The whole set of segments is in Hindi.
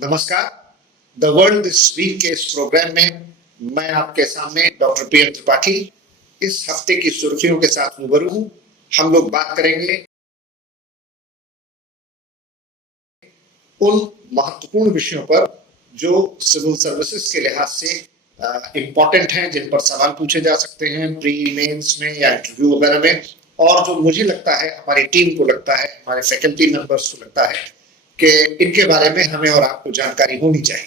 नमस्कार। द वर्ल्ड दिस वीक के इस प्रोग्राम में मैं आपके सामने डॉक्टर प्रियम त्रिपाठी इस हफ्ते की सुर्खियों के साथ रूबरू हूँ। हम लोग बात करेंगे उन महत्वपूर्ण विषयों पर जो सिविल सर्विसेज के लिहाज से इम्पोर्टेंट हैं, जिन पर सवाल पूछे जा सकते हैं प्री मेंस में या इंटरव्यू वगैरह में, और जो मुझे लगता है, हमारी टीम को लगता है, हमारे फैकल्टी मेंबर्स को लगता है कि इनके बारे में हमें और आपको जानकारी होनी चाहिए।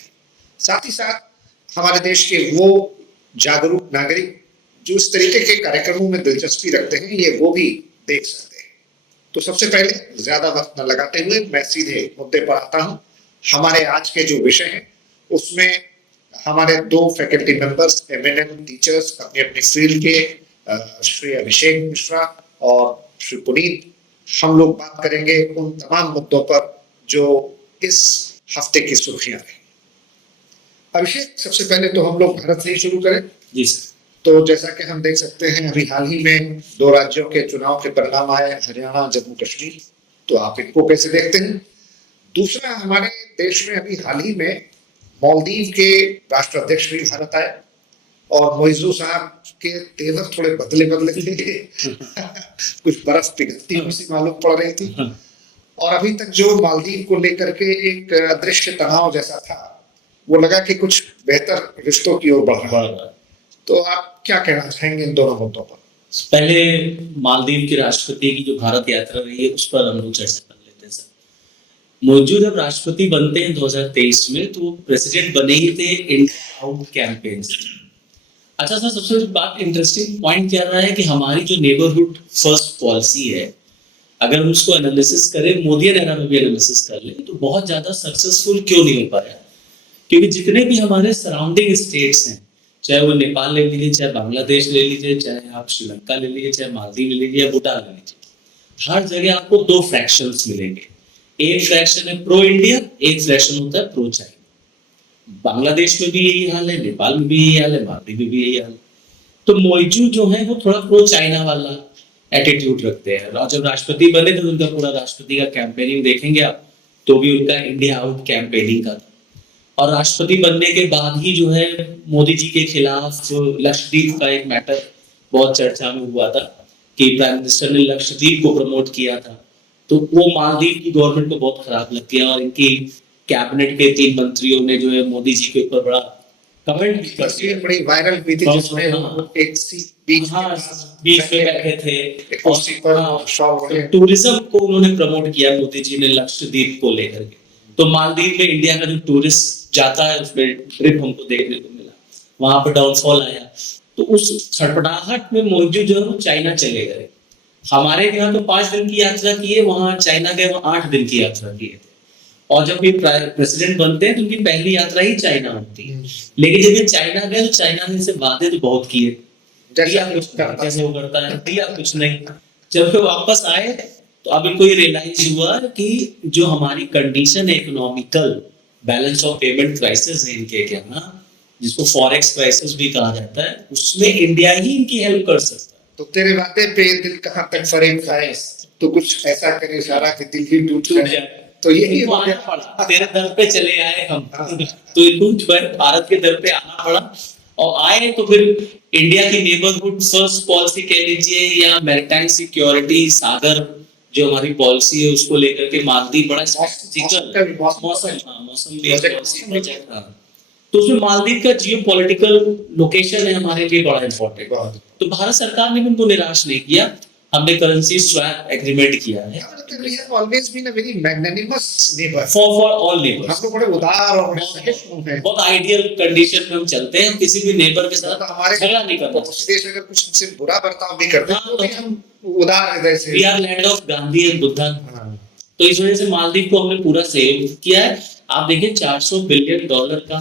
साथ ही साथ हमारे देश के वो जागरूक नागरिक जो इस तरीके के कार्यक्रमों में दिलचस्पी रखते हैं, ये वो भी देख सकते हैं। तो सबसे पहले ज्यादा वक्त न लगाते हुए मैं सीधे मुद्दे पर आता हूं। हमारे आज के जो विषय हैं उसमें हमारे दो फैकल्टी मेंबर्स, एमिनेंट टीचर्स अपनी अपनी फील्ड के, श्री अभिषेक मिश्रा और श्री पुनीत, हम लोग बात करेंगे उन तमाम मुद्दों पर जो इस हफ्ते की सुर्खियां रही। अभिषेक, सबसे पहले तो हम लोग भारत से ही शुरू करें। जी सर। तो जैसा कि हम देख सकते हैं, अभी हाल ही में दो राज्यों के चुनाव के परिणाम आए, हरियाणा, जम्मू कश्मीर। तो आप इनको कैसे देखते हैं? दूसरा, हमारे देश में अभी हाल ही में मालदीव के राष्ट्राध्यक्ष भी भारत आए और मोइजू साहब के तेवर थोड़े बदले बदले थे कुछ बर्फ पिघलती हुई सी मालूम पड़ रही थी, और अभी तक जो मालदीव को लेकर के एक अदृश्य तनाव जैसा था, वो लगा कि कुछ बेहतर रिश्तों की ओर बढ़ रहा है। तो आप क्या कहना चाहेंगे इन दोनों मुद्दों पर? पहले मालदीव के राष्ट्रपति की जो भारत यात्रा रही है उस पर हम लोग चर्चा कर लेते हैं सर। मोइजू जब राष्ट्रपति बनते हैं 2023 में, तो प्रेसिडेंट बने ही थे इंडिया आउट कैंपेन से। अच्छा सर, सबसे बात इंटरेस्टिंग पॉइंट क्या रहा है कि हमारी जो नेबरहुड फर्स्ट पॉलिसी है, अगर हम उसको एनालिसिस करें, मोदी एरा में भी एनालिसिस कर ले, तो बहुत ज्यादा सक्सेसफुल क्यों नहीं हो पाया? क्योंकि जितने भी हमारे सराउंडिंग स्टेट्स हैं, चाहे वो नेपाल ले लीजिए, चाहे बांग्लादेश ले लीजिए, चाहे आप श्रीलंका ले लीजिए, चाहे मालदीव ले लीजिए या भूटान ले लीजिए, हर जगह आपको दो फ्रैक्शंस मिलेंगे। एक फ्रैक्शन है प्रो इंडिया, एक फ्रैक्शन होता है प्रो चाइना। बांग्लादेश में भी यही हाल है, नेपाल में भी यही हाल है, मालदीव में भी यही हाल है। तो मोइजू जो है वो थोड़ा प्रो चाइना वाला एटीट्यूड रखते हैं, और जब राष्ट्रपति बने तो उनका पूरा राष्ट्रपति का कैंपेनिंग देखेंगे आप, तो भी उनका इंडिया आउट कैंपेनिंग का था। और राष्ट्रपति बनने के बाद ही जो है मोदी जी के खिलाफ जो लक्षद्वीप का एक मैटर बहुत चर्चा में हुआ था कि प्राइम मिनिस्टर ने लक्षद्वीप को प्रमोट किया था, तो वो मालदीव की गवर्नमेंट को बहुत खराब लगती है, और इनकी कैबिनेट के 3 मंत्रियों ने जो है मोदी जी के ऊपर बड़ा कमेंट भी कर दिया। बड़ी वायरल हुई थी जिसमें एक बीच में बैठे थे और टूरिज्म को उन्होंने प्रमोट किया मोदी जी ने लक्षद्वीप को लेकर के। तो मालदीव में इंडिया का जो टूरिस्ट जाता है उसमें ट्रिप हमको देखने को मिला, वहां पर डाउनफॉल आया। तो उस छटपटाहट में मोइजू जो है वो चाइना चले गए। हमारे यहाँ तो 5 दिन की यात्रा की है, वहां चाइना गए, वहां 8 दिन की यात्रा की है। और जब ये प्रेसिडेंट बनते हैं तो उनकी पहली यात्रा ही चाइना होती है। लेकिन जब ये चाइना गए तो चाइना ने से वादे तो बहुत किए, जैसे वो करता है, दिया कुछ नहीं। जब वो वापस आए तो अब इनको ये रियलाइज हुआ कि जो हमारी कंडीशन है, economical balance of payment crisis है इनके यहाँ, जिसको फॉरेक्स क्राइसिस भी कहा जाता है, उसमें इंडिया ही इनकी हेल्प कर सकता है। तो तेरे वादे पे दिल कहाँ तक फरेब खाए, तो कुछ ऐसा करे इशारा कि दिल ही टूट जाए। तो यही आना पड़ा, तेरे दर पे चले आए हम तो इनको भारत के दर पे आना पड़ा, और आए तो फिर इंडिया की नेबरहुड फर्स्ट पॉलिसी कह लीजिए या मैरिटाइम सिक्योरिटी, सागर जो हमारी पॉलिसी है उसको लेकर के मालदीव बड़ा मौसम प्रोजेक्ट था। तो उसमें मालदीव का जियो पॉलिटिकल लोकेशन है हमारे लिए बड़ा इंपॉर्टेंट। तो भारत सरकार ने भी उनको निराश नहीं किया, हमने करेंसी स्वैप एग्रीमेंट किया है। always been a very magnanimous neighbor for all neighbors। हम लोग बड़े उदार और बहुत आइडियल कंडीशन में हम चलते हैं, किसी भी नेबर के साथ हमारे झगड़ा नहीं करते। देश अगर कुछ हमसे बुरा बर्ताव भी करते हैं तो हम उदार हृदय से, we are land of Gandhi and Buddha. तो इस वजह से मालदीव को हमने पूरा सहयोग किया है। आप देखिए $400 बिलियन का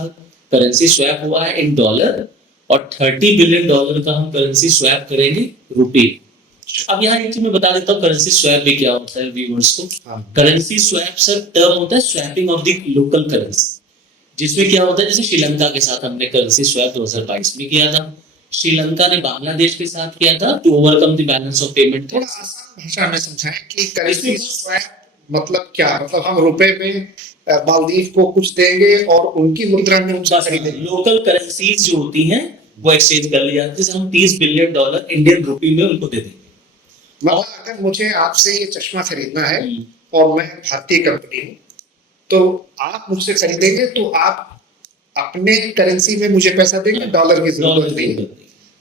करेंसी स्वैप हुआ है इन डॉलर, और $30 बिलियन का हम करेंसी स्वैप करेंगे रुपये। अब यहाँ एक चीज मैं बता देता हूँ, करेंसी स्वैप भी क्या होता है व्यूअर्स को। करेंसी स्वैप सर टर्म होता है swapping of the local currency, जिसमें क्या होता है, जैसे श्रीलंका के साथ हमने करेंसी स्वैप 2022 में किया था, श्रीलंका ने बांग्लादेश के साथ किया था to overcome the balance of payment. थोड़ा आसान भाषा में समझाएं कि करेंसी स्वैप मतलब क्या, मतलब हम रुपए में मालदीव को कुछ देंगे और उनकी मुद्रा में उनसे खरीदेंगे। लोकल करेंसीज जो होती हैं वो एक्सचेंज कर ली जाती है, जैसे हम $30 बिलियन इंडियन रुपी में उनको दे देंगे। मतलब अगर मुझे आपसे ये चश्मा खरीदना है और मैं भारतीय कंपनी हूँ, तो आप मुझसे खरीदेंगे तो आप अपने करेंसी में मुझे पैसा देंगे, डॉलर की जरूरत नहीं है।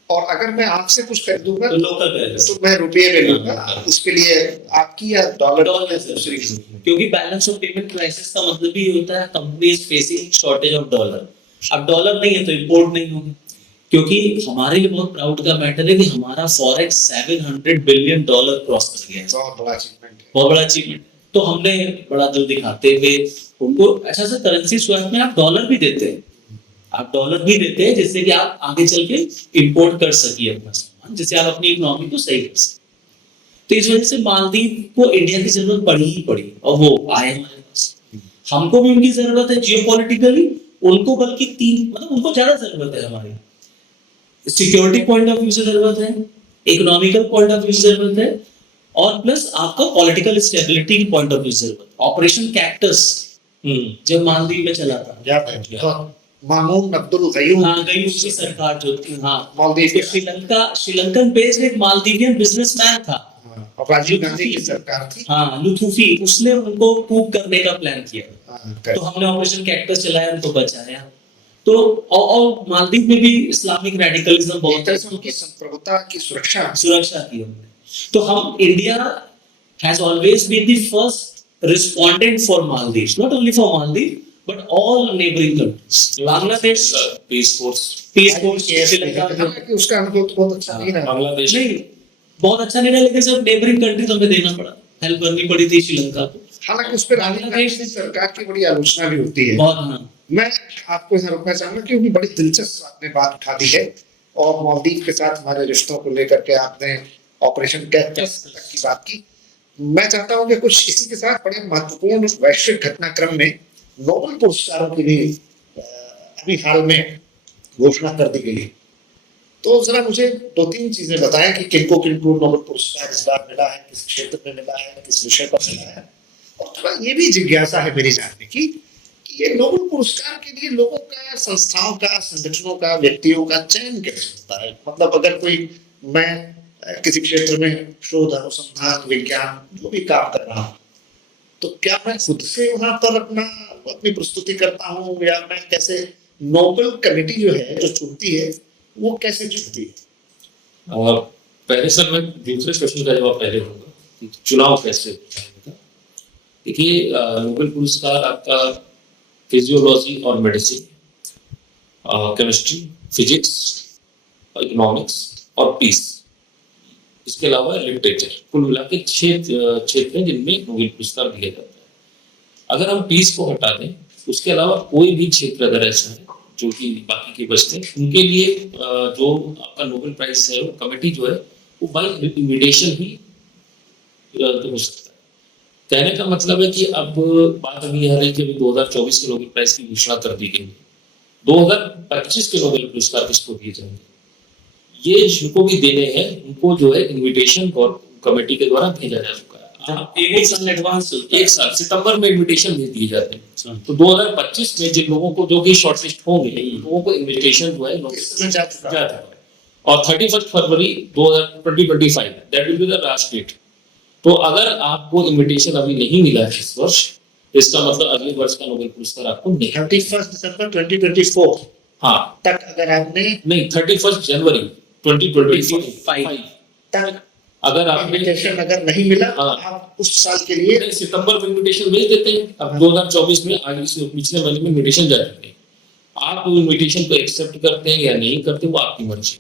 और अगर मैं आपसे कुछ खरीदूंगा तो लोकल करेंसी, तो मैं रुपये में लूंगा, उसके लिए आपकी या डॉलर दूसरी। क्योंकि बैलेंस ऑफ पेमेंट क्राइसिस का मतलब ही होता है company is facing shortage of dollar. अब डॉलर नहीं है तो इंपोर्ट नहीं होगी, क्योंकि हमारे लिए बहुत प्राउड का मैटर है कि हमारा फॉरेक्स $700 बिलियन क्रॉस कर गया है। बहुत बड़ा अचीवमेंट है। बहुत बड़ा अचीवमेंट। तो हमने बड़ा दिल दिखाते हुए उनको अच्छा सा करेंसी स्वैप में आप डॉलर भी देते हैं, आप डॉलर भी देते हैं, जिससे कि आप आगे चल के इंपोर्ट कर सकिए अपना सामान, जिससे आप अपनी इकोनॉमी को सही कर सकें। तो इस वजह से मालदीव को इंडिया की जरूरत पड़ी ही पड़ी, और वो आए हमारे पास। हमको भी उनकी जरूरत है जियोपॉलिटिकली, उनको बल्कि मतलब उनको ज्यादा जरूरत है हमारी। सिक्योरिटी पॉइंट ऑफ व्यू से जरूरत है, इकोनॉमिकल पॉइंट ऑफ व्यू से जरूरत है, और प्लस आपका पॉलिटिकल स्टेबिलिटी की पॉइंट ऑफ व्यू से जरूरत है। ऑपरेशन कैक्टस जब मालदीव में चला था, याद है मामून अब्दुल गयूम, हाँ गयूम की सरकार जो थी, हाँ मालदीव के श्रीलंकन बेस्ड एक मालदीवियन बिजनेसमैन था, और राजीव गांधी की सरकार थी। हाँ लुथुफी, उसने उनको कूप करने का प्लान किया। हाँ, तो हमने ऑपरेशन कैक्टस चलाया, उनको बचाया। तो और मालदीव में भी इस्लामिक रेडिकलिज्म बहुत है, उनकी संप्रभुता की सुरक्षा की हमने। तो हम India has always been the first respondent for Maldives, not only for Maldives but all neighbouring countries. Bangladesh peace force Sri Lanka, हालांकि उसका अनुभव तो बहुत अच्छा नहीं रहा। बांग्लादेश नहीं बहुत अच्छा नहीं रहा, लेकिन सब नेबरिंग कंट्रीज हमें देना पड़ा, हेल्प करनी पड़ी थी श्रीलंका को। हालांकि उस पर बांग्लादेश की सरकार की बड़ी आलोचना भी होती है। बहुत, हाँ मैं आपको यहाँ रुकना चाहूंगा क्योंकि बड़ी दिलचस्प आपने बात उठा दी है, और मालदीव के साथ हमारे रिश्तों को लेकर के आपने ऑपरेशन कैक्टस तक की बात की। मैं चाहता हूँ कि कुछ इसी के साथ बड़े महत्वपूर्ण वैश्विक घटनाक्रम में नोबेल पुरस्कारों की भी अभी हाल में घोषणा कर दी गई है। तो जरा मुझे 2-3 चीजें बताएं कि किनको किनको नोबेल पुरस्कार इस बार मिला है, किस क्षेत्र में मिला है, किस विषय पर मिला है। और थोड़ा ये भी जिज्ञासा है मेरी जानने की कि ये नोबेल पुरस्कार के लिए लोगों का, संस्थाओं का, संगठनों का, व्यक्तियों का चयन कैसे होता है। मतलब अगर कोई, मैं किसी क्षेत्र में शोध, अनुसंधान, विज्ञान जो भी काम कर रहा हूँ, तो क्या मैं खुद से वहां पर अपनी प्रस्तुति करता हूँ, या मैं कैसे, नोबेल कमेटी जो है जो चुनती है वो कैसे चुनती है? पहले सर मैं दूसरे प्रश्न का जवाब पहले दूंगा, चुनाव कैसे होता है। देखिए नोबेल पुरस्कार आपका फिजियोलॉजी और मेडिसिन, केमिस्ट्री, फिजिक्स, इकोनॉमिक्स और पीस, इसके अलावा लिटरेचर, कुल मिला के 6 क्षेत्र हैं जिनमें नोबेल पुरस्कार दिया जाता है। अगर हम पीस को हटा दें, उसके अलावा कोई भी क्षेत्र अगर ऐसा है जो कि बाकी के बचते हैं, उनके लिए जो आपका नोबेल प्राइज है, वो कमेटी जो है वो बाय इन्विटेशन ही हो सकता है। कहने का मतलब है कि अब बात अभी आ रही है कि 2024 के नोबेल प्राइज की घोषणा कर दी गई है, 2025 के नोबेल पुरस्कार किसको दिए जाएंगे, ये जिनको भी देने हैं उनको जो है इन्विटेशन और कमेटी के द्वारा भेजा जा चुका है। एक साल एडवांस, एक साल सितंबर में इन्विटेशन भेज दिए जाते हैं। तो 2025 में जिन लोगों को जो भी शॉर्टलिस्ट होंगे, लोगों को इन्विटेशन जो है जा चुका है। और 31 फरवरी 2025 that will be the last date. तो अगर आपको इन्विटेशन अभी नहीं मिला है इस वर्ष, इसका मतलब अगले वर्ष का नोबेल पुरस्कार आपको नहीं, 31 दिसंबर 2024 हाँ तक अगर आपने, नहीं 31 जनवरी 2025 तक अगर आपने इन्विटेशन अगर नहीं मिला, हाँ, आप उस साल के लिए सितंबर में इन्विटेशन भेज देते हैं। अब 2024 में आगे से पिछले महीने में इन्विटेशन जारी है, आप वो इन्विटेशन को एक्सेप्ट करते हैं या नहीं करते, वो आपकी मर्जी।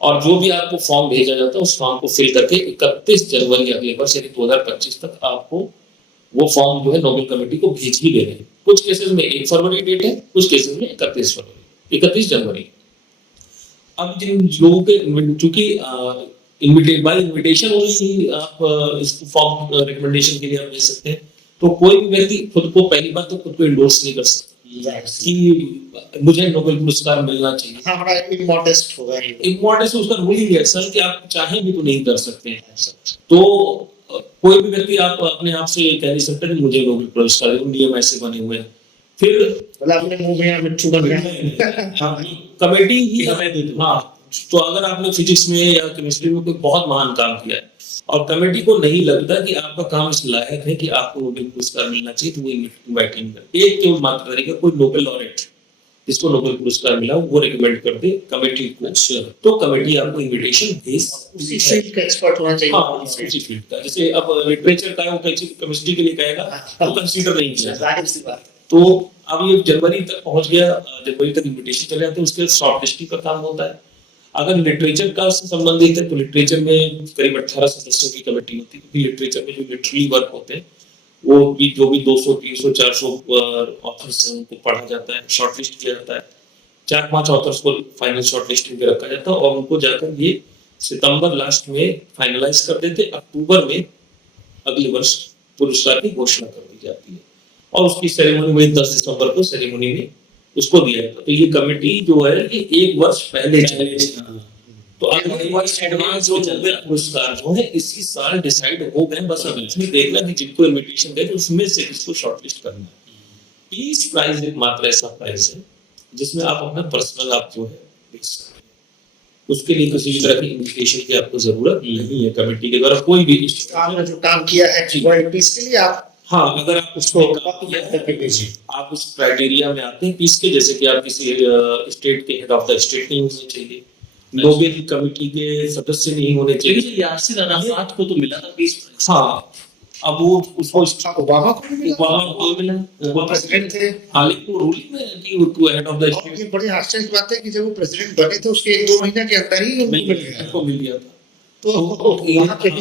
और जो भी आपको फॉर्म भेजा जाता है उस फॉर्म को फिल करके 31 जनवरी अगले वर्ष यानी 2025 तक आपको वो फॉर्म जो है नोबेल कमेटी को भेज ही देने हैं। कुछ केसेस में 1 फरवरी डेट है, कुछ केसेस में 31 जनवरी। अब जिन लोगों के चूंकि इन्विटेशन ओनली आप इसको फॉर्म रिकमेंडेशन के लिए आप दे सकते हैं, तो कोई भी व्यक्ति खुद को, पहली बात तो खुद को इंडोर्स नहीं कर सकता कि मुझे नोबेल पुरस्कार मिलना चाहिए। हाँ, बड़ा इमोडेस्ट होगा। इमोडेस्ट उसका रूल ही है सर कि आप चाहें भी तो नहीं कर सकते हैं। तो कोई भी व्यक्ति आप अपने आप से कह नहीं सकते कि मुझे नोबेल पुरस्कार दो, नियम ऐसे बने हुए हैं। फिर मतलब अपने मुंह में या मिट्टू बन गया। हाँ, कमेटी ही हमें दे दो। हाँ, तो अगर आपने फिजिक्स में या केमिस्ट्री में कोई बहुत महान काम किया है और कमेटी को नहीं लगता कि आपका काम इस लायक है कि आपको नोबेल पुरस्कार मिलना चाहिए, तो वो इनवाइट नहीं करते। एक केवल मात्र तरीका, कोई नोबेल लॉरेट जिसको नोबेल पुरस्कार मिला वो रिकमेंड कर दे कमेटी को, तो कमेटी आपको इनविटेशन भेज उसी फील्ड का एक्सपर्ट होना चाहिए। हाँ, उसी फील्ड का। जैसे अब लिटरेचर का है, वो केमिस्ट्री के लिए कहेगा तो कंसीडर नहीं किया। जाहिर सी बात। तो अब ये जनवरी तक पहुंच गया, जनवरी तक इनविटेशन चले जाते हैं, उसके बाद शॉर्ट लिस्टिंग का काम होता है। अगर लिटरेचर का से संबंधित है तो लिटरेचर में करीब 18 सदस्यों की कमेटी होती है, क्योंकि लिटरेचर में जो लिटरेरी वर्क होते हैं वो भी जो भी 200, 300, 400 ऑथर्स हैं उनको पढ़ा जाता है, शॉर्टलिस्ट किया जाता है। 4-5 ऑथर्स को फाइनल शॉर्टलिस्टिंग पे रखा जाता है और उनको जाकर ये सितंबर लास्ट में फाइनलाइज कर देते, अक्टूबर में अगले वर्ष पुरस्कार की घोषणा कर दी जाती है और उसकी सेरेमनी वही 10 दिसंबर को सेरेमनी में उसको दिया जाता है। तो ये कमेटी जो है ये एक वर्ष पहले चलेगी। तो अगले वर्ष एडवांस जो नोबेल पुरस्कार जो है इसी साल डिसाइड हो गए, बस अब इसमें देखना कि जिनको इनविटेशन गए उसमें से किसको शॉर्टलिस्ट करना है। पीस प्राइज एक मात्र ऐसा प्राइज है जिसमें आप अपना पर्सनल आप जो है देख सकते हैं, उसके लिए किसी भी तरह की इन्विटेशन की आपको जरूरत नहीं है। कमेटी के द्वारा कोई भी आपने जो काम किया है वर्ल्ड पीस के लिए आप हाँ, अगर आप उसको आप उस क्राइटेरिया में आते हैं पीस के, जैसे कि आप किसी स्टेट के हेड ऑफ द स्टेट नहीं होने चाहिए, नोबेल कमेटी के सदस्य नहीं होने चाहिए। लेकिन यासिर अराफात को तो मिला था पीस प्राइज। हाँ, अब वो उसको ओबामा को भी मिला। ओबामा को मिला, वो प्रेसिडेंट थे। हाँ, लेकिन वो रूलिंग में कि उनको हेड ऑफ द और स्टेट ये बड़ी आश्चर्य की बात है कि जब वो प्रेसिडेंट बने थे उसके 1-2 महीने के अंदर ही उनको मिल गया। को मिल गया था। तो वहाँ पे भी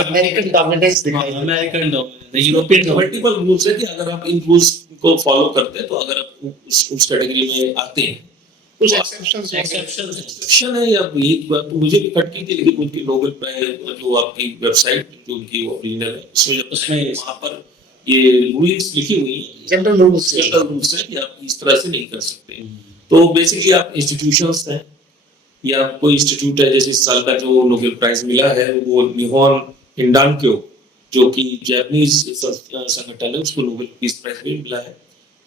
अमेरिकन डोमिनेंस दिखाई। American dominance, European multiple rules है कि अगर आप इन रूल्स को फॉलो करते हैं तो अगर आप उस कैटेगरी में आते हैं, कुछ तो एक्सेप्शंस एक्सेप्शन है या ये बात तो मुझे भी खटकी थी, लेकिन उनकी नोबेल प्राइज जो आपकी वेबसाइट जो उनकी ओरिजिनल है उसमें जब उसमें वहाँ पर ये रूल्स लिखी हुई है, जनरल रूल्स है कि आप इस तरह से नहीं कर सकते। तो बेसिकली आप इंस्टीट्यूशंस हैं या कोई इंस्टीट्यूट है, जैसे इस साल का जो नोबेल प्राइज मिला है वो निहोन हिंडांक्यो जो कि जापानीज संगठन है उसको नोबेल पीस प्राइज भी मिला है।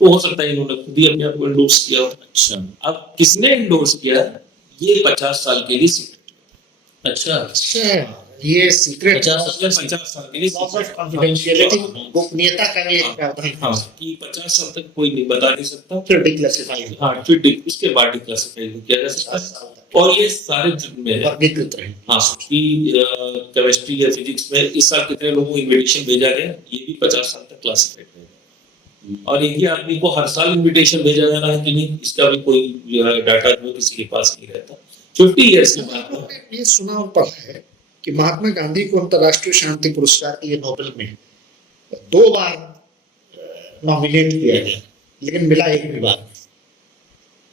तो हो सकता है इन्होंने खुद ही अपने आप को इंडोर्स किया हो। अच्छा, अब किसने इंडोर्स किया, ये 50 साल के लिए सीक्रेट। अच्छा, ये सीक्रेट 50 साल के लिए कॉन्फिडेंशियलिटी गोपनीयता का ये हाँ, कि 50 साल तक कोई नहीं बता नहीं सकता, फिर डिक्लासिफाइड। हाँ, फिर उसके बाद डिक्लासिफाइड किया जा सकता है। और ये सारे में है वर्गीकृत रहे। हाँ, कि केमिस्ट्री या फिजिक्स में इस साल कितने लोगों को इनविटेशन भेजा गया, ये भी 50 साल तक क्लासिफाइड है। और एक ही आदमी को हर साल इनविटेशन भेजा जा रहा है कि नहीं, इसका भी कोई डाटा जो किसी के पास नहीं रहता। 50 ईयर्स के बाद आपने ये सुना और पढ़ा है कि महात्मा गांधी को अंतर्राष्ट्रीय शांति पुरस्कार के लिए नोबेल में 2 बार नॉमिनेट किया गया, लेकिन मिला एक भी बार।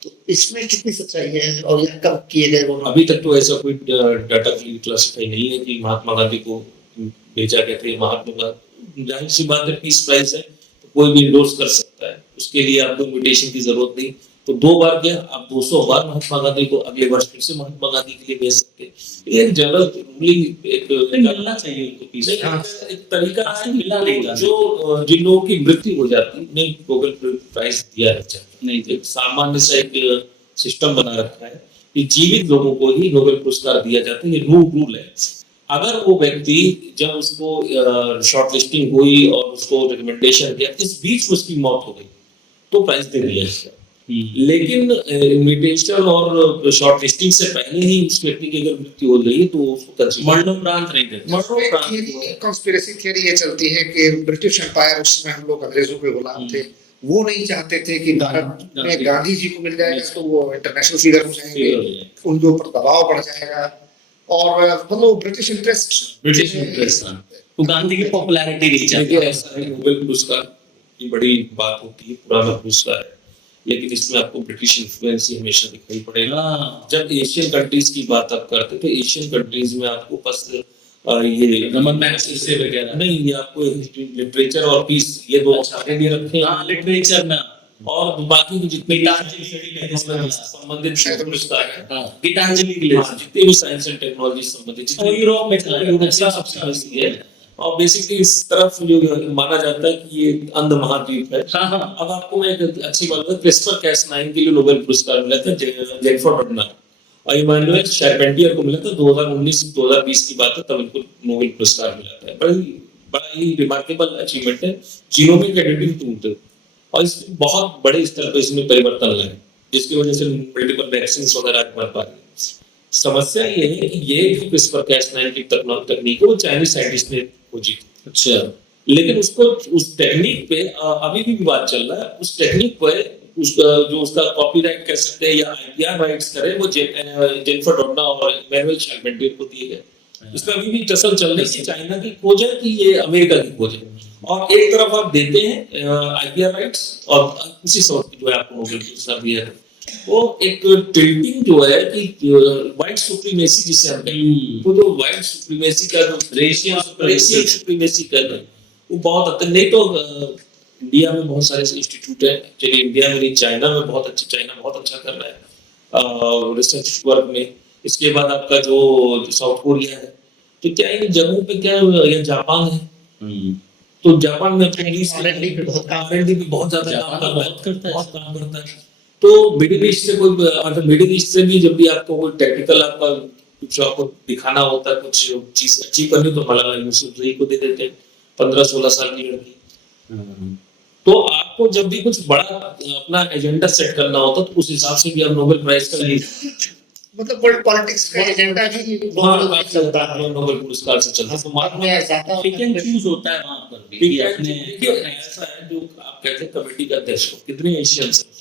तो इसमें कितनी सच्चाई है और ये कब किए गए वो? अभी तक तो ऐसा कोई डाटा क्लासिफाई नहीं है कि महात्मा गांधी को भेजा गया था। महात्मा गांधी, जाहिर सी बात है, पीस प्राइज है तो कोई भी इंडोर्स कर सकता है, उसके लिए आपको इनविटेशन की जरूरत नहीं। तो 2 बार क्या, आप 200 बार महात्मा गांधी को अगले वर्ष फिर से महात्मा गांधी के लिए भेज सकते हैं। ये जनरल रूलिंग एक मिलना चाहिए उनको पीस एक तरीका है, मिला नहीं जो जिन लोगों की मृत्यु हो जाती है उन्हें नोबेल प्राइज दिया जाता है। नहीं, एक सामान्य सा एक सिस्टम बना रखा है कि जीवित लोगों को ही नोबेल पुरस्कार दिया जाता है, ये रूल है। अगर वो व्यक्ति जब उसको शॉर्टलिस्टिंग हुई और उसको रिकमेंडेशन दिया, इस बीच उसकी मौत हो गई तो प्राइज दे दिया जाएगा। लेकिन इनविटेशन और शॉर्टलिस्टिंग से पहले ही उस व्यक्ति की अगर मृत्यु हो गई तो उसको मरणोपरांत नहीं देते। कॉन्स्पिरेसी थियरी ये चलती है कि ब्रिटिश एम्पायर, उसमें हम लोग अंग्रेजों के गुलाम थे, वो नहीं चाहते थे कि भारत में गांधी जी को मिल जाएगा तो वो इंटरनेशनल फिगर हो जाएंगे, उनके ऊपर दबाव बढ़ जाएगा और मतलब ब्रिटिश इंटरेस्ट तो गांधी की पॉपुलैरिटी नहीं चाहते। ऐसा है, नोबेल पुरस्कार की बड़ी बात होती है, पुराना पुरस्कार है, लेकिन इसमें आपको ब्रिटिश इन्फ्लुएंस ही हमेशा दिखाई पड़ेगा। जब एशियन कंट्रीज की बात आप करते तो एशियन कंट्रीज में आपको बस ये रमन मैग्सेसे वगैरह नहीं, ये आपको लिटरेचर और पीस ये 2 सारे लिए रखे हैं। लिटरेचर में और बाकी के जितने संबंधित पुरस्कार है, गीतांजलि के लिए जितने भी साइंस एंड टेक्नोलॉजी संबंधित जितने यूरोप में चला सबसे है, और बेसिकली इस तरफ जो माना जाता है कि ये अंध महाद्वीप है। हाँ हाँ अब आपको मैं एक अच्छी बात बताऊं, क्रिस्पर कैस9 के लिए नोबेल पुरस्कार मिला था जेनिफर डोडनर, और इमानुएल शार्पेंटियर को मिला था 2019-2020 की बात है, तब इनको नोबेल पुरस्कार मिला था। बड़ा ही रिमार्केबल अचीवमेंट है जीनोमिक एडिटिंग टूल, और इसमें बहुत बड़े स्तर पर इसमें परिवर्तन लाए, जिसकी वजह से मल्टीपल वैक्सीन वगैरह बन पा रही है। समस्या ये है कि ये जो क्रिस्पर कैस9 की तकनीक है वो चाइनीज साइंटिस्ट ने खोजी थी। अच्छा लेकिन उसको उस टेक्निक पे अभी भी विवाद चल रहा है। उस टेक्निक पे जो उसका कॉपीराइट कह सकते हैं या आईपीआर राइट्स करे वो जेनिफर डोडनर और इमैनुअल शार्पेंटियर को दिए गए। इसमें अभी भी टसल चल रही है कि चाइना की खोज है कि ये अमेरिका की खोज है। और एक तरफ आप देते हैं आईपीआर राइट्स, और उसी समय जो है आपको नोबेल पुरस्कार दिया है, वो एक टिल्टिंग जो है कि व्हाइट सुप्रीमेसी जिसे हम कहते हैं, वो जो व्हाइट सुप्रीमेसी का जो रेशियल सुप्रीमेसी कर रहे हैं वो बहुत हद तक, नहीं तो इंडिया में बहुत सारे इंस्टीट्यूट है, चलिए इंडिया में नहीं, चाइना में बहुत अच्छे, चाइना बहुत अच्छा कर रहा है रिसर्च वर्क में। इसके बाद आपका जो साउथ कोरिया है, तो क्या इन जगहों पे क्या, या जापान है, तो जापान में R&D पे बहुत काम R&D भी बहुत ज्यादा जापान काम बहुत करता है। बहुत काम करता है। तो मिडिल ईस्ट से कोई, मतलब मिडिल ईस्ट से भी जब भी आपको कोई टेक्निकल आपका कुछ आपको दिखाना होता है, कुछ चीज अचीव करनी, तो मलाला यूसुफजई को दे देते हैं, 15-16 साल की लड़की। तो आपको जब भी कुछ बड़ा अपना एजेंडा सेट करना होता है, तो उस हिसाब से भी आप नोबेल प्राइज का मतलब वर्ल्ड पॉलिटिक्स का एजेंडा भी नोबेल चलता है, नोबेल पुरस्कार से चलता है। तो बाद में ज्यादा पिक एंड चूज होता है वहां पर भी कि अपने देखिए ऐसा है, जो आप कहते हैं कमेटी का अध्यक्ष को कितने एशियंस हैं,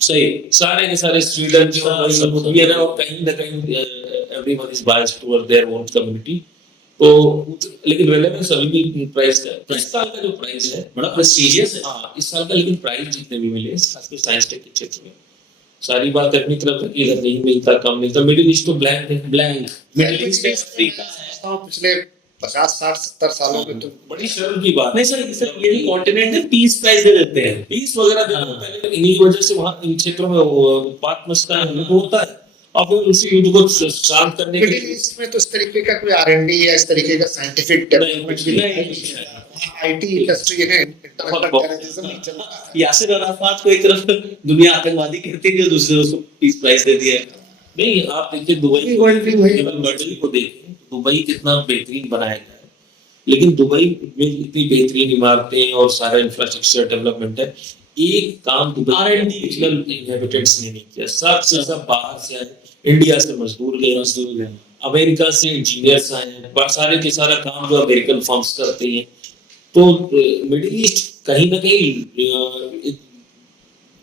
सही सारे के सारे स्वीडन के और ये ना, और कहीं ना कहीं everyone is biased toward their own community. तो लेकिन रेलेवेंस अभी भी प्राइस का, इस साल का जो प्राइस है बड़ा प्रेस्टिजियस है। हाँ इस साल का, लेकिन प्राइस जितने भी मिले खासकर साइंस टेक के क्षेत्र में, सारी बात अपनी तरफ है कि इधर नहीं मिलता, कम मिलता। मिडिल ईस्ट तो ब्लैंक है, ब्लैंक मिडिल ईस्ट अफ्रीका है। पिछले 50, 60, 70 सालों में तो बड़ी शर्म की बात नहीं सर ये भी कॉन्टिनेंट है, पीस प्राइज दे देते हैं, पीस वगैरह देते हैं पहले, इन्हीं की वजह से वहाँ इन क्षेत्रों में उत्पात मचता है, वो होता है, और फिर उसी युद्ध को शांत करने के मिडिल लिए ईस्ट में तो इस तरीके का कोई R&D या इस तरीके का साइंटिफिक डेवलपमेंट भी नहीं, आईटी इंडस्ट्री है, इंटरनेशनल टेररिज्म नहीं चल रहा है। यासिर अराफात को एक तरफ दुनिया आतंकवादी कहती है, दूसरे उसको पीस प्राइज दे दिया। नहीं आप देखिए दुबई वर्ल्ड को देखिए, दुबई कितना बेहतरीन बनाया गया है, लेकिन दुबई में इतनी बेहतरीन इमारतें और सारा इंफ्रास्ट्रक्चर डेवलपमेंट है, एक काम दुबई ओरिजिनल इनहेबिटेंट्स ने नहीं किया, सब बाहर से आए, इंडिया से मजदूर गए, अमेरिका से इंजीनियर्स आए, सारे के सारा काम जो अमेरिकन फर्म्स करते हैं। तो मिडिल ईस्ट कहीं ना कहीं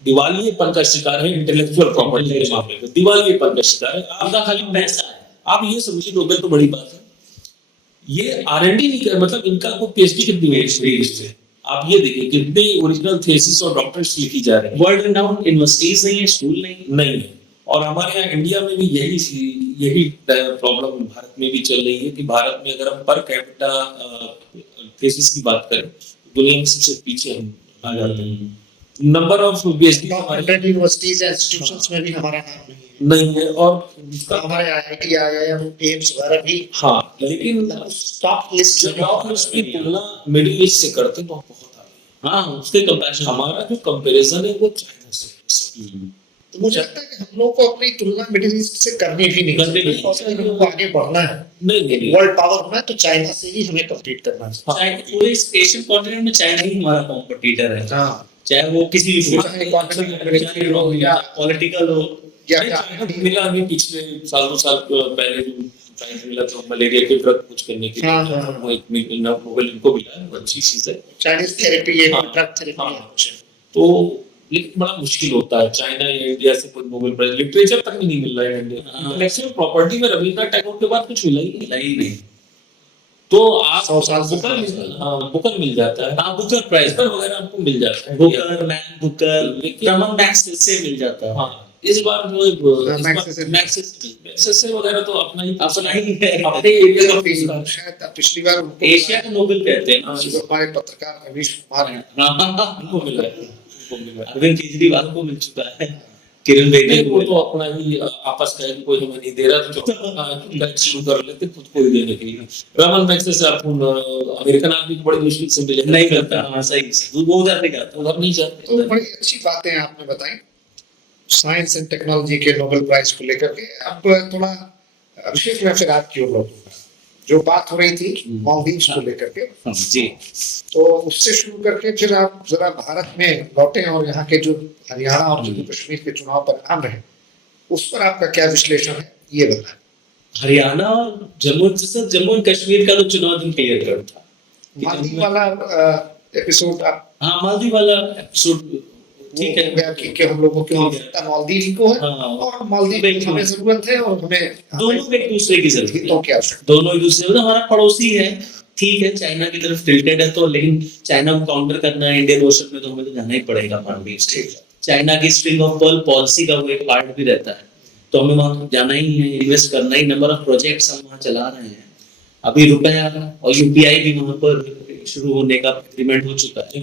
दिवालियेपन का शिकार है, इंटेलेक्चुअल प्रॉपर्टी के मामले में दिवालियेपन का शिकार है। आपका खाली पैसा है। आप ये समझिए, नोबेल तो बड़ी बात है, ये R&D नहीं कर, मतलब इनका को पीएचडी कितनी मिली से, आप ये देखिए कितने ओरिजिनल थीसिस और डॉक्टरेट्स लिखी जा रही है, वर्ल्ड रिनाउंड यूनिवर्सिटीज नहीं है, स्कूल नहीं है। और हमारे यहाँ इंडिया में भी यही प्रॉब्लम भारत में भी चल रही है कि भारत में अगर हम पर कैपिटा थीसिस की बात करें, दुनिया में सबसे पीछे हम आ जाते हैं। नंबर ऑफ पीएचडी हमारे यूनिवर्सिटीज एंड इंस्टीट्यूशंस में भी हमारा नाम नहीं है, और हमारे आईआईटी आईआईएम एम्स वगैरह भी, हाँ, लेकिन टॉप लिस्ट की तुलना मिडिल ईस्ट से करते तो बहुत आगे। हाँ उसके कंपैरिजन हमारा जो कंपैरिजन है वो चाइना से। तो मुझे लगता है कि हम लोग को अपनी तुलना मिडिल ईस्ट से करनी भी नहीं चाहिए, और अगर हमको आगे बढ़ना है, नहीं वर्ल्ड पावर होना है, तो चाइना से ही हमें कम्पीट करना चाहे पूरे इस एशियन कॉन्टिनेंट में चाइना ही हमारा कॉम्पिटिटर है, चाहे वो किसी भी हो या पॉलिटिकल हो या मिला अभी पिछले साल 2 साल पहले जो प्राइज मिला तो मलेरिया के ड्रग कुछ करने के लिए, वो एक नोबेल इनको मिला है, अच्छी चीज है, चाइनीज थेरेपी है, ड्रग थेरेपी है। तो लेकिन बड़ा मुश्किल होता है चाइना या इंडिया से कोई नोबेल प्राइज, लिटरेचर तक भी नहीं मिल रहा है इंडिया, इंटेलेक्चुअल प्रॉपर्टी में रविन्द्रनाथ टैगोर के बाद कुछ मिला ही नहीं। तो आप 100 साल बुकर मिल जाता है, हाँ बुकर प्राइज वगैरह आपको मिल जाता है, Booker man Booker Raman max से मिल जाता है। हाँ इस बार जो मैक्सेस से वगैरह तो अपना ही है, अपने एरिया का पुरस्कार। शायद पिछली बार उनको एशिया को नोबेल कहते हैं। हमारे पत्रकार रवीश कुमार उनको मिला है, अरविंद केजरीवाल को मिल चुका है। किरण बेदी नहीं, वो को तो अपना ही आपस का है कि कोई हमें नहीं दे रहा तो चलो शुरू कर लेते खुद को ही देने के लिए। रमन मैक्स से आप अमेरिकन आदमी को बड़ी मुश्किल से मिले, नहीं करता। हाँ सही, वो उधर नहीं करता। उधर नहीं जाते। तो बड़ी अच्छी बातें आपने बताई साइंस एंड टेक्नोलॉजी के नोबेल प्राइज को लेकर के। अब थोड़ा विशेष में फिर आपकी ओर लौटूंगा, जो बात हो रही थी मालदीव्स को लेकर के, हाँ, जी तो उससे शुरू करके फिर आप जरा भारत में लौटे और यहाँ के जो हरियाणा और जम्मू कश्मीर के चुनाव परिणाम रहे उस पर आपका क्या विश्लेषण है, ये बताएं। हरियाणा और जम्मू एंड कश्मीर का तो चुनाव दिन क्लियर कट था। मालदीव वाला एपिसोड आप हाँ, मालदीव वाला एपिसोड ठीक है गया कि हम लोगों की आवश्यकता मालदीव को है हाँ, और मालदीव की हमें जरूरत है और हमें दोनों एक दूसरे की जरूरत हितों है। की आवश्यकता। दोनों एक दूसरे मतलब हमारा पड़ोसी है, ठीक है, चाइना की तरफ टिल्टेड है तो, लेकिन चाइना को काउंटर करना है इंडियन ओशन में तो हमें तो जाना ही पड़ेगा मालदीव से। ठीक है। चाइना की स्ट्रिंग ऑफ पर्ल पॉलिसी का वो एक पार्ट भी रहता है, तो हमें वहाँ जाना ही है, इन्वेस्ट करना ही। नंबर ऑफ प्रोजेक्ट्स हम वहाँ चला रहे हैं। अभी रुपया और यूपीआई भी वहाँ पर शुरू होने का एग्रीमेंट हो चुका है।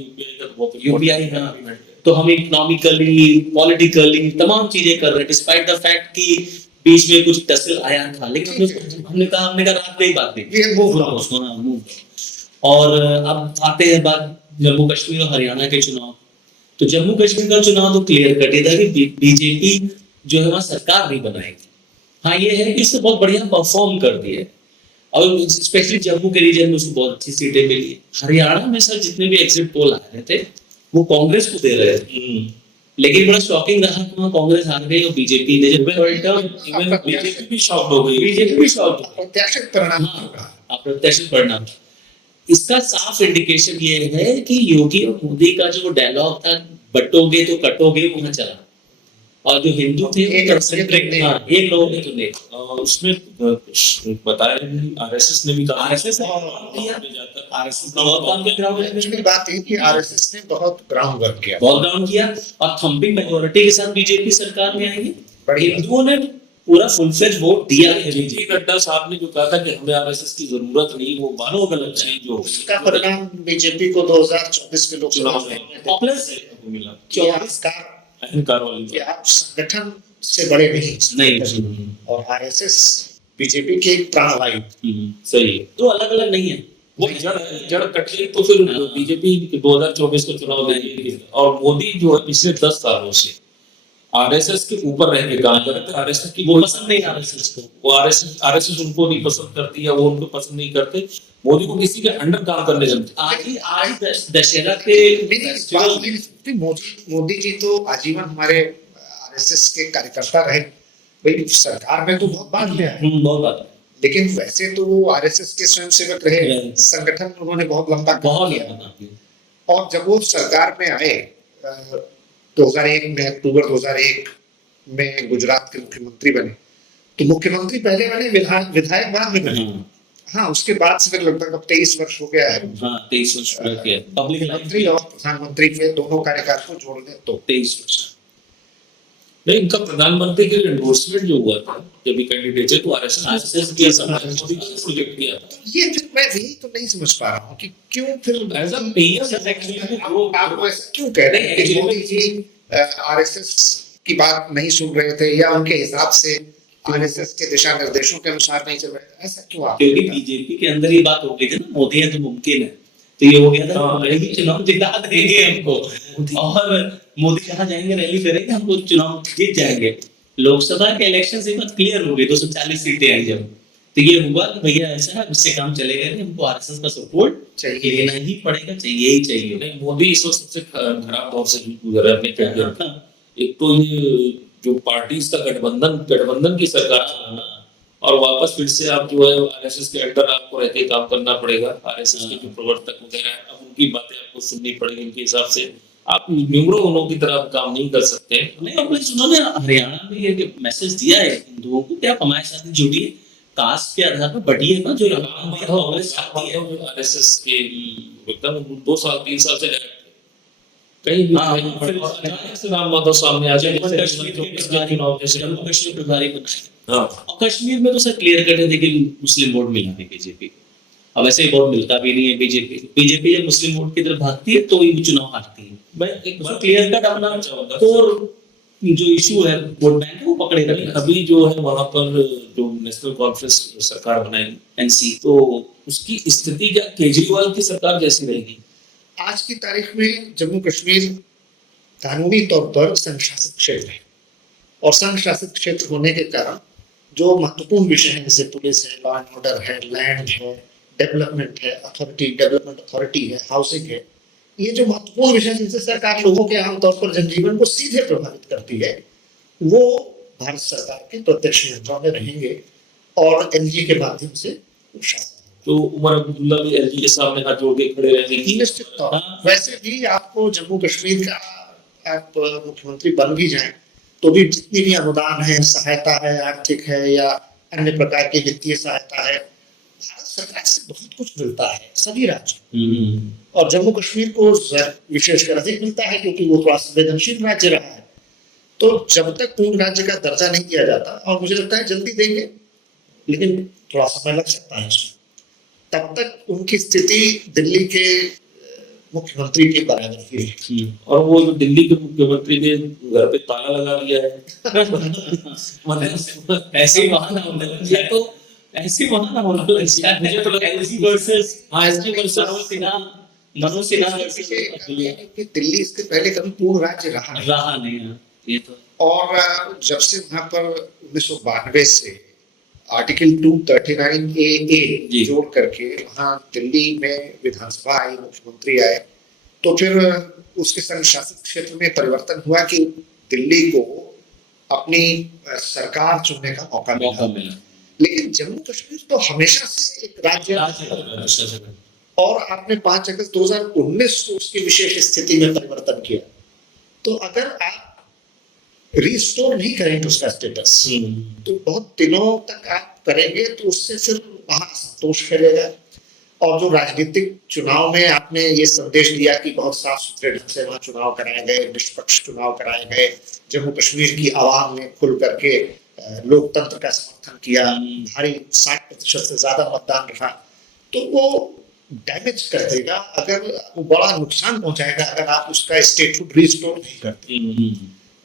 यूपीआई हाँ, तो हम इकोनॉमिकली पॉलिटिकली तमाम चीजें कर रहे हैं, डिस्पाइट द फैक्ट कि बीच में कुछ टसल आया था, लेकिन हमने कहा रात में ही बात नहीं ये move on। उसको ना move। और अब आते हैं बात जम्मू कश्मीर और हरियाणा के चुनाव। तो जम्मू कश्मीर का चुनाव तो क्लियर कट था कि बीजेपी जो है वहाँ सरकार नहीं बनाएगी। हाँ ये है कि उसने बहुत बढ़िया परफॉर्म कर दिया और स्पेशली जम्मू के रीजन में उसको बहुत अच्छी सीटें मिली। हरियाणा में सर जितने भी एग्जिट पोल आ रहे थे वो कांग्रेस को दे रहे थे, लेकिन बड़ा शॉकिंग रहा कि वहाँ कांग्रेस हार गई और बीजेपी ने जब बीजेपी भी शॉक हो गई। बीजेपी भी शॉक हो गई। प्रत्याशित परिणाम हाँ, अप्रत्याशित परिणाम। इसका साफ इंडिकेशन ये है कि योगी और मोदी का जो डायलॉग था बटोगे तो कटोगे वो वहां चला, और जो हिंदू थे एक लोगों ने तो नहीं। उसमें बताया आरएसएस ने भी कहा, आरएसएस बहुत काम किया, एक्चुअली बात ये कि आरएसएस ने बहुत ग्राउंड वर्क किया, बहुत काम किया और थंपिंग मेजोरिटी के साथ बीजेपी सरकार में आई है। बड़ी हिंदुओं ने पूरा फुल फ्लेज वोट दिया है। जेपी नड्डा साहब ने जो कहा था कि हमें आरएसएस की जरूरत नहीं, वो बालो गलत चीज जो उसका परिणाम बीजेपी को 2024 के लोकसभा चुनाव में पॉपुलर मिला। अहंकार वाली कि आप संगठन से बड़े नहीं और आरएसएस बीजेपी की एक प्राणवायु। सही है, तो अलग अलग नहीं है। वो जड़ कट गई तो फिर बीजेपी 2024 का चुनाव लड़ेगी। और मोदी जो है पिछले 10 सालों से आरएसएस के ऊपर रह के काम कर रहे थे। आरएसएस की वो पसंद नहीं आरएसएस को, वो आरएसएस उनको नहीं पसंद करती है, वो उनको पसंद नहीं करते। मोदी को किसी के अंडर काम करने चलते। आज दशहरा के मोदी जी तो आजीवन हमारे आरएसएस के कार्यकर्ता रहे, भाई सरकार में तो बहुत बात किया है, बहुत बात, लेकिन वैसे तो वो आरएसएस के स्वयंसेवक रहे, संगठन उन्होंने बहुत लंबा काम किया। और जब वो सरकार में आए 2001 में, अक्टूबर 2001 में गुजरात के मुख्यमंत्री बने, तो मुख्यमंत्री पहले बने, विधायक बाद में बने। हाँ, उसके बाद से फिर लगभग अब 23 वर्ष हो गया है। हाँ, 23 वर्ष पूरा किया पब्लिक मंत्री और प्रधानमंत्री के दोनों कार्यकाल को जोड़ दें तो 23 वर्ष। नहीं, इनका प्रधानमंत्री के एंडोर्समेंट जो हुआ था जब भी कैंडिडेट है तो आरएसएस किया था, मोदी ने प्रोजेक्ट किया था। ये फिर मैं यही तो नहीं समझ पा रहा हूँ कि क्यों फिर एज अ पीएम आप ऐसा क्यों कह रहे हैं कि मोदी जी आरएसएस की बात नहीं सुन रहे थे या उनके हिसाब से आरएसएस के दिशा निर्देशों के अनुसार नहीं चल रहे थे, ऐसा क्यों? आप क्योंकि बीजेपी के अंदर ये बात हो गई थी ना, मोदी है तो मुमकिन है, तो ये हो गया था रैली चुनाव जिता देंगे हमको, और मोदी जहाँ जाएंगे रैली करेंगे, हमको चुनाव जीत जाएंगे। लोकसभा के इलेक्शन से बात क्लियर हो गई, 240 सीटें आई जब, तो ये हुआ कि भैया ऐसा है, उससे काम चलेगा नहीं, हमको आरएसएस का सपोर्ट चाहिए, लेना ही पड़ेगा, चाहिए ही चाहिए। नहीं, मोदी इस वक्त सबसे खराब दौर से गुजर रहे अपने कैरियर का। एक तो ये जो पार्टीज का गठबंधन की सरकार, और वापस फिर से आप जो है आरएसएस के अंडर आपको रह के काम करना पड़ेगा। आरएसएस के जो प्रवर्तक वगैरह हैं, अब उनकी बातें आपको सुननी पड़ेगी, उनके हिसाब से आप न्यूमरो उन्हों की तरह काम नहीं कर सकते। नहीं, अपने उन्होंने हरियाणा में ये मैसेज दिया है हिंदुओं को कि आप हमारे साथ जुड़िए, कास्ट के आधार पर बढ़िए ना, जो आरएसएस के एकदम 2 साल 3 साल से कहीं भी अचानक से राम माधव सामने आ जाए, जम्मू कश्मीर प्रभारी बनाए। और कश्मीर में तो सर क्लियर कट है, देखिए मुस्लिम वोट मिला है बीजेपी, अब ऐसे वोट मिलता भी नहीं है। बीजेपी जब मुस्लिम वोट की तरफ भागती है तो ये चुनाव हारती है। मैं एक क्लियर कट अपना कोर जो इशू है वोट बैंक है वो पकड़े लेकिन रखे अभी जो है वहां पर जो नेशनल कॉन्फ्रेंस सरकार बनाएगी एनसी। तो उसकी स्थिति क्या केजरीवाल की सरकार जैसी रहेगी? आज की तारीख में जम्मू कश्मीर कानूनी तौर पर संघ शासित क्षेत्र है और संघ शासित क्षेत्र होने के कारण जो महत्वपूर्ण विषय हैं जैसे पुलिस है, लॉ एंड ऑर्डर है, लैंड है, डेवलपमेंट है, डेवलपमेंट अथॉरिटी है, हाउसिंग है, ये जो महत्वपूर्ण विषय जिनसे सरकार लोगों के आमतौर पर जनजीवन को सीधे प्रभावित करती है, वो भारत सरकार के प्रत्यक्ष नियंत्रण में रहेंगे और एलजी के माध्यम से वो शासन। तो उमर अब्दुल्ला भी एलजी के सामने हाथ जोड़ के खड़े रहेंगे। निश्चित तौर वैसे भी आपको जम्मू कश्मीर का आप मुख्यमंत्री बन भी जाएं तो भी जितनी भी अनुदान है, सहायता है, आर्थिक है या अन्य प्रकार की वित्तीय सहायता है, भारत सरकार से बहुत कुछ मिलता है सभी राज्यों और जम्मू कश्मीर को विशेषकर अधिक मिलता है क्योंकि वो थोड़ा संवेदनशील राज्य रहा है। तो जब तक पूर्ण राज्य का दर्जा नहीं दिया जाता और मुझे लगता है जल्दी देंगे लेकिन थोड़ा समय लग सकता है उसमें, तब तक उनकी स्थिति दिल्ली के मुख्यमंत्री के बराबर ही है। और वो जो दिल्ली के मुख्यमंत्री ने घर पे ताला लगा लिया है मतलब ऐसे ही वहां ना होने लग जाए तो ऐसे ही वहां ना होने लग जाए। मुझे तो लगा LG versus SG versus Manoj Sinha कि दिल्ली इसके पहले कभी पूर्ण राज्य रहा नहीं रहा नहीं है ये तो। और जब से वहां पर 1992 से आर्टिकल 239 जोड़ करके वहाँ दिल्ली में विधानसभा आई, मुख्यमंत्री आए, तो फिर उसके संघ शासित क्षेत्र में परिवर्तन हुआ कि दिल्ली को अपनी सरकार चुनने का मौका मिला। लेकिन जम्मू कश्मीर तो हमेशा से एक राज्य और आपने 5 अगस्त 2019 को उसकी विशेष स्थिति में परिवर्तन किया, तो अगर आप रिस्टोर नहीं करेंगे उसका स्टेटस तो बहुत दिनों तक आप करेंगे तो उससे फिर वहां असंतोष फैलेगा। और जो राजनीतिक चुनाव में आपने ये संदेश दिया कि बहुत साफ सुथरे ढंग से वहां चुनाव कराए गए, निष्पक्ष चुनाव कराए गए, जम्मू कश्मीर की आवाम ने खुल करके लोकतंत्र का समर्थन किया, भारी 60% से ज्यादा मतदान रहा, तो वो डैमेज कर देगा, अगर वो बड़ा नुकसान पहुंचाएगा अगर आप उसका स्टेटहुड रिस्टोर नहीं करते।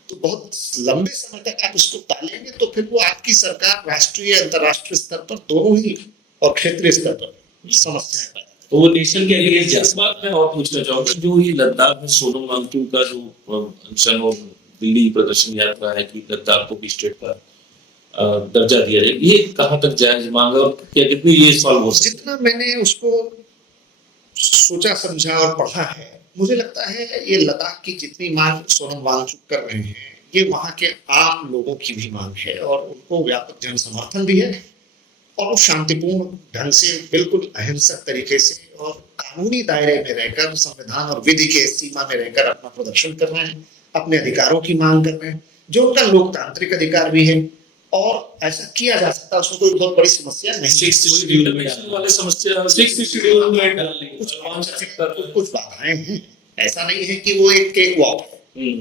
तो बहुत लंबे समय तक आप इसको टालेंगे तो फिर वो आपकी सरकार राष्ट्रीय अंतर्राष्ट्रीय स्तर पर दोनों ही और क्षेत्रीय स्तर पर समस्याएं पैदा करेगी। तो वो नेशन के अगेंस्ट जा इस बात में और पूछना चाहूंगा, जो ये लद्दाख में सोनम वांगचुक का जो अनशन और दिल्ली प्रदर्शन यात्रा है कि लद्दाख को भी स्टेट का दर्जा दिया जाए, ये कहाँ तक जायज मांग है और क्या कितनी ये सॉल्व हो सकता है? जितना मैंने उसको सोचा समझा और पढ़ा है, मुझे लगता है ये लद्दाख की जितनी मांग सोनम वांगचुक कर रहे हैं ये वहाँ के आम लोगों की भी मांग है और उनको व्यापक जन समर्थन भी है और वो शांतिपूर्ण ढंग से बिल्कुल अहिंसक तरीके से और कानूनी दायरे में रहकर संविधान और विधि के सीमा में रहकर अपना प्रदर्शन कर रहे हैं, अपने अधिकारों की मांग कर रहे हैं जो उनका लोकतांत्रिक अधिकार भी है और ऐसा किया जा सकता है, उसमें कोई बहुत बड़ी समस्या नहीं है। वाले समस्या कुछ बाधाएं हैं, ऐसा नहीं है कि वो एक केक वॉक है,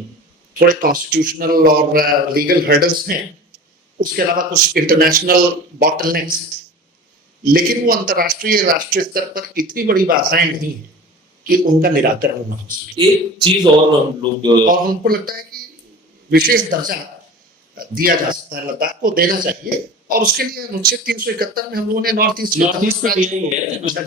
थोड़े कॉन्स्टिट्यूशनल और लीगल हर्डल्स हैं, उसके अलावा कुछ इंटरनेशनल बॉटलनेक्स हैं, लेकिन वो अंतर्राष्ट्रीय राष्ट्रीय स्तर पर इतनी बड़ी बाधाएं नहीं है कि उनका निराकरण न हो सके। एक चीज और हम लोग और हमको लगता है कि विशेष दर्जा दिया जा सकता है, लद्दाख को देना चाहिए और उसके लिए अनुच्छेद 371 में हम लोगों ने नॉर्थ ईस्ट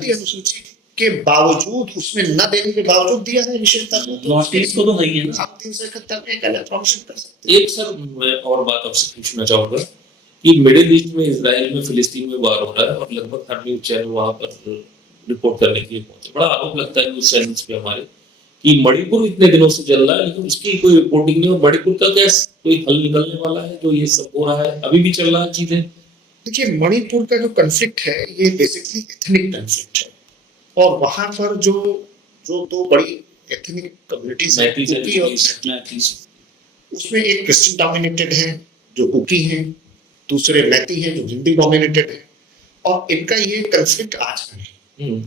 अनुसूची के बावजूद उसमें न देने के बावजूद दिया है विशेष दर्जा, नॉर्थ ईस्ट को तो है ही है ना। आप 371 में एक अलग प्रॉविजन कर सकते हैं। एक सर मैं और बात आपसे पूछना चाहूंगा कि मिडिल ईस्ट में, इजराइल में, फिलिस्तीन में वार हो रहा है और लगभग हर न्यूज चैनल वहां पर रिपोर्ट करने के लिए पहुंचे। बड़ा आरोप लगता है न्यूज चैनल्स पे हमारे कि मणिपुर इतने दिनों से चल रहा है लेकिन उसकी कोई रिपोर्टिंग नहीं और मणिपुर का क्या कोई हल निकलने वाला है जो ये सब हो रहा है, अभी भी चल रहा है चीजें? देखिए, मणिपुर का जो कॉन्फ्लिक्ट है ये बेसिकली एथनिक कॉन्फ्लिक्ट है और वहां पर जो दो बड़ी एथनिक कम्युनिटीज हैं, कुकी और मैती, उसमें एक क्रिश्चियन डोमिनेटेड है जो कुकी हैं, दूसरे मैती हैं जो हिंदी डोमिनेटेड है और इनका ये कॉन्फ्लिक्ट आज का नहीं।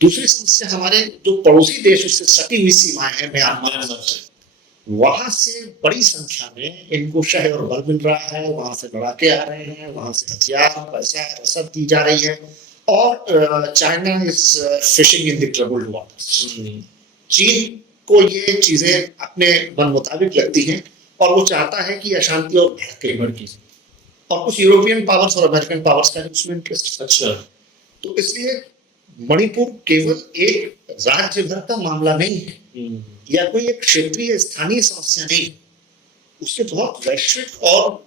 दूसरी समस्या हमारे जो पड़ोसी देश उससे सटी हुई सीमाएं हैं म्यांमार, वहां से बड़ी संख्या में इनको शहर और बल मिल रहा है, वहां से लड़ाके आ रहे हैं, वहां से हथियार, पैसा, रसद दी जा रही है और China is fishing in the troubled waters. चीन को ये चीजें अपने मन मुताबिक लगती हैं और वो चाहता है कि अशांति और भड़के, भड़की। और कुछ यूरोपियन पावर्स और अमेरिकन पावर्स का भी उसमें इंटरेस्ट है। अच्छा। तो इसलिए मणिपुर केवल एक राज्य भर का मामला नहीं है, या कोई एक क्षेत्रीय स्थानीय समस्या नहीं, उसके बहुत वैश्विक और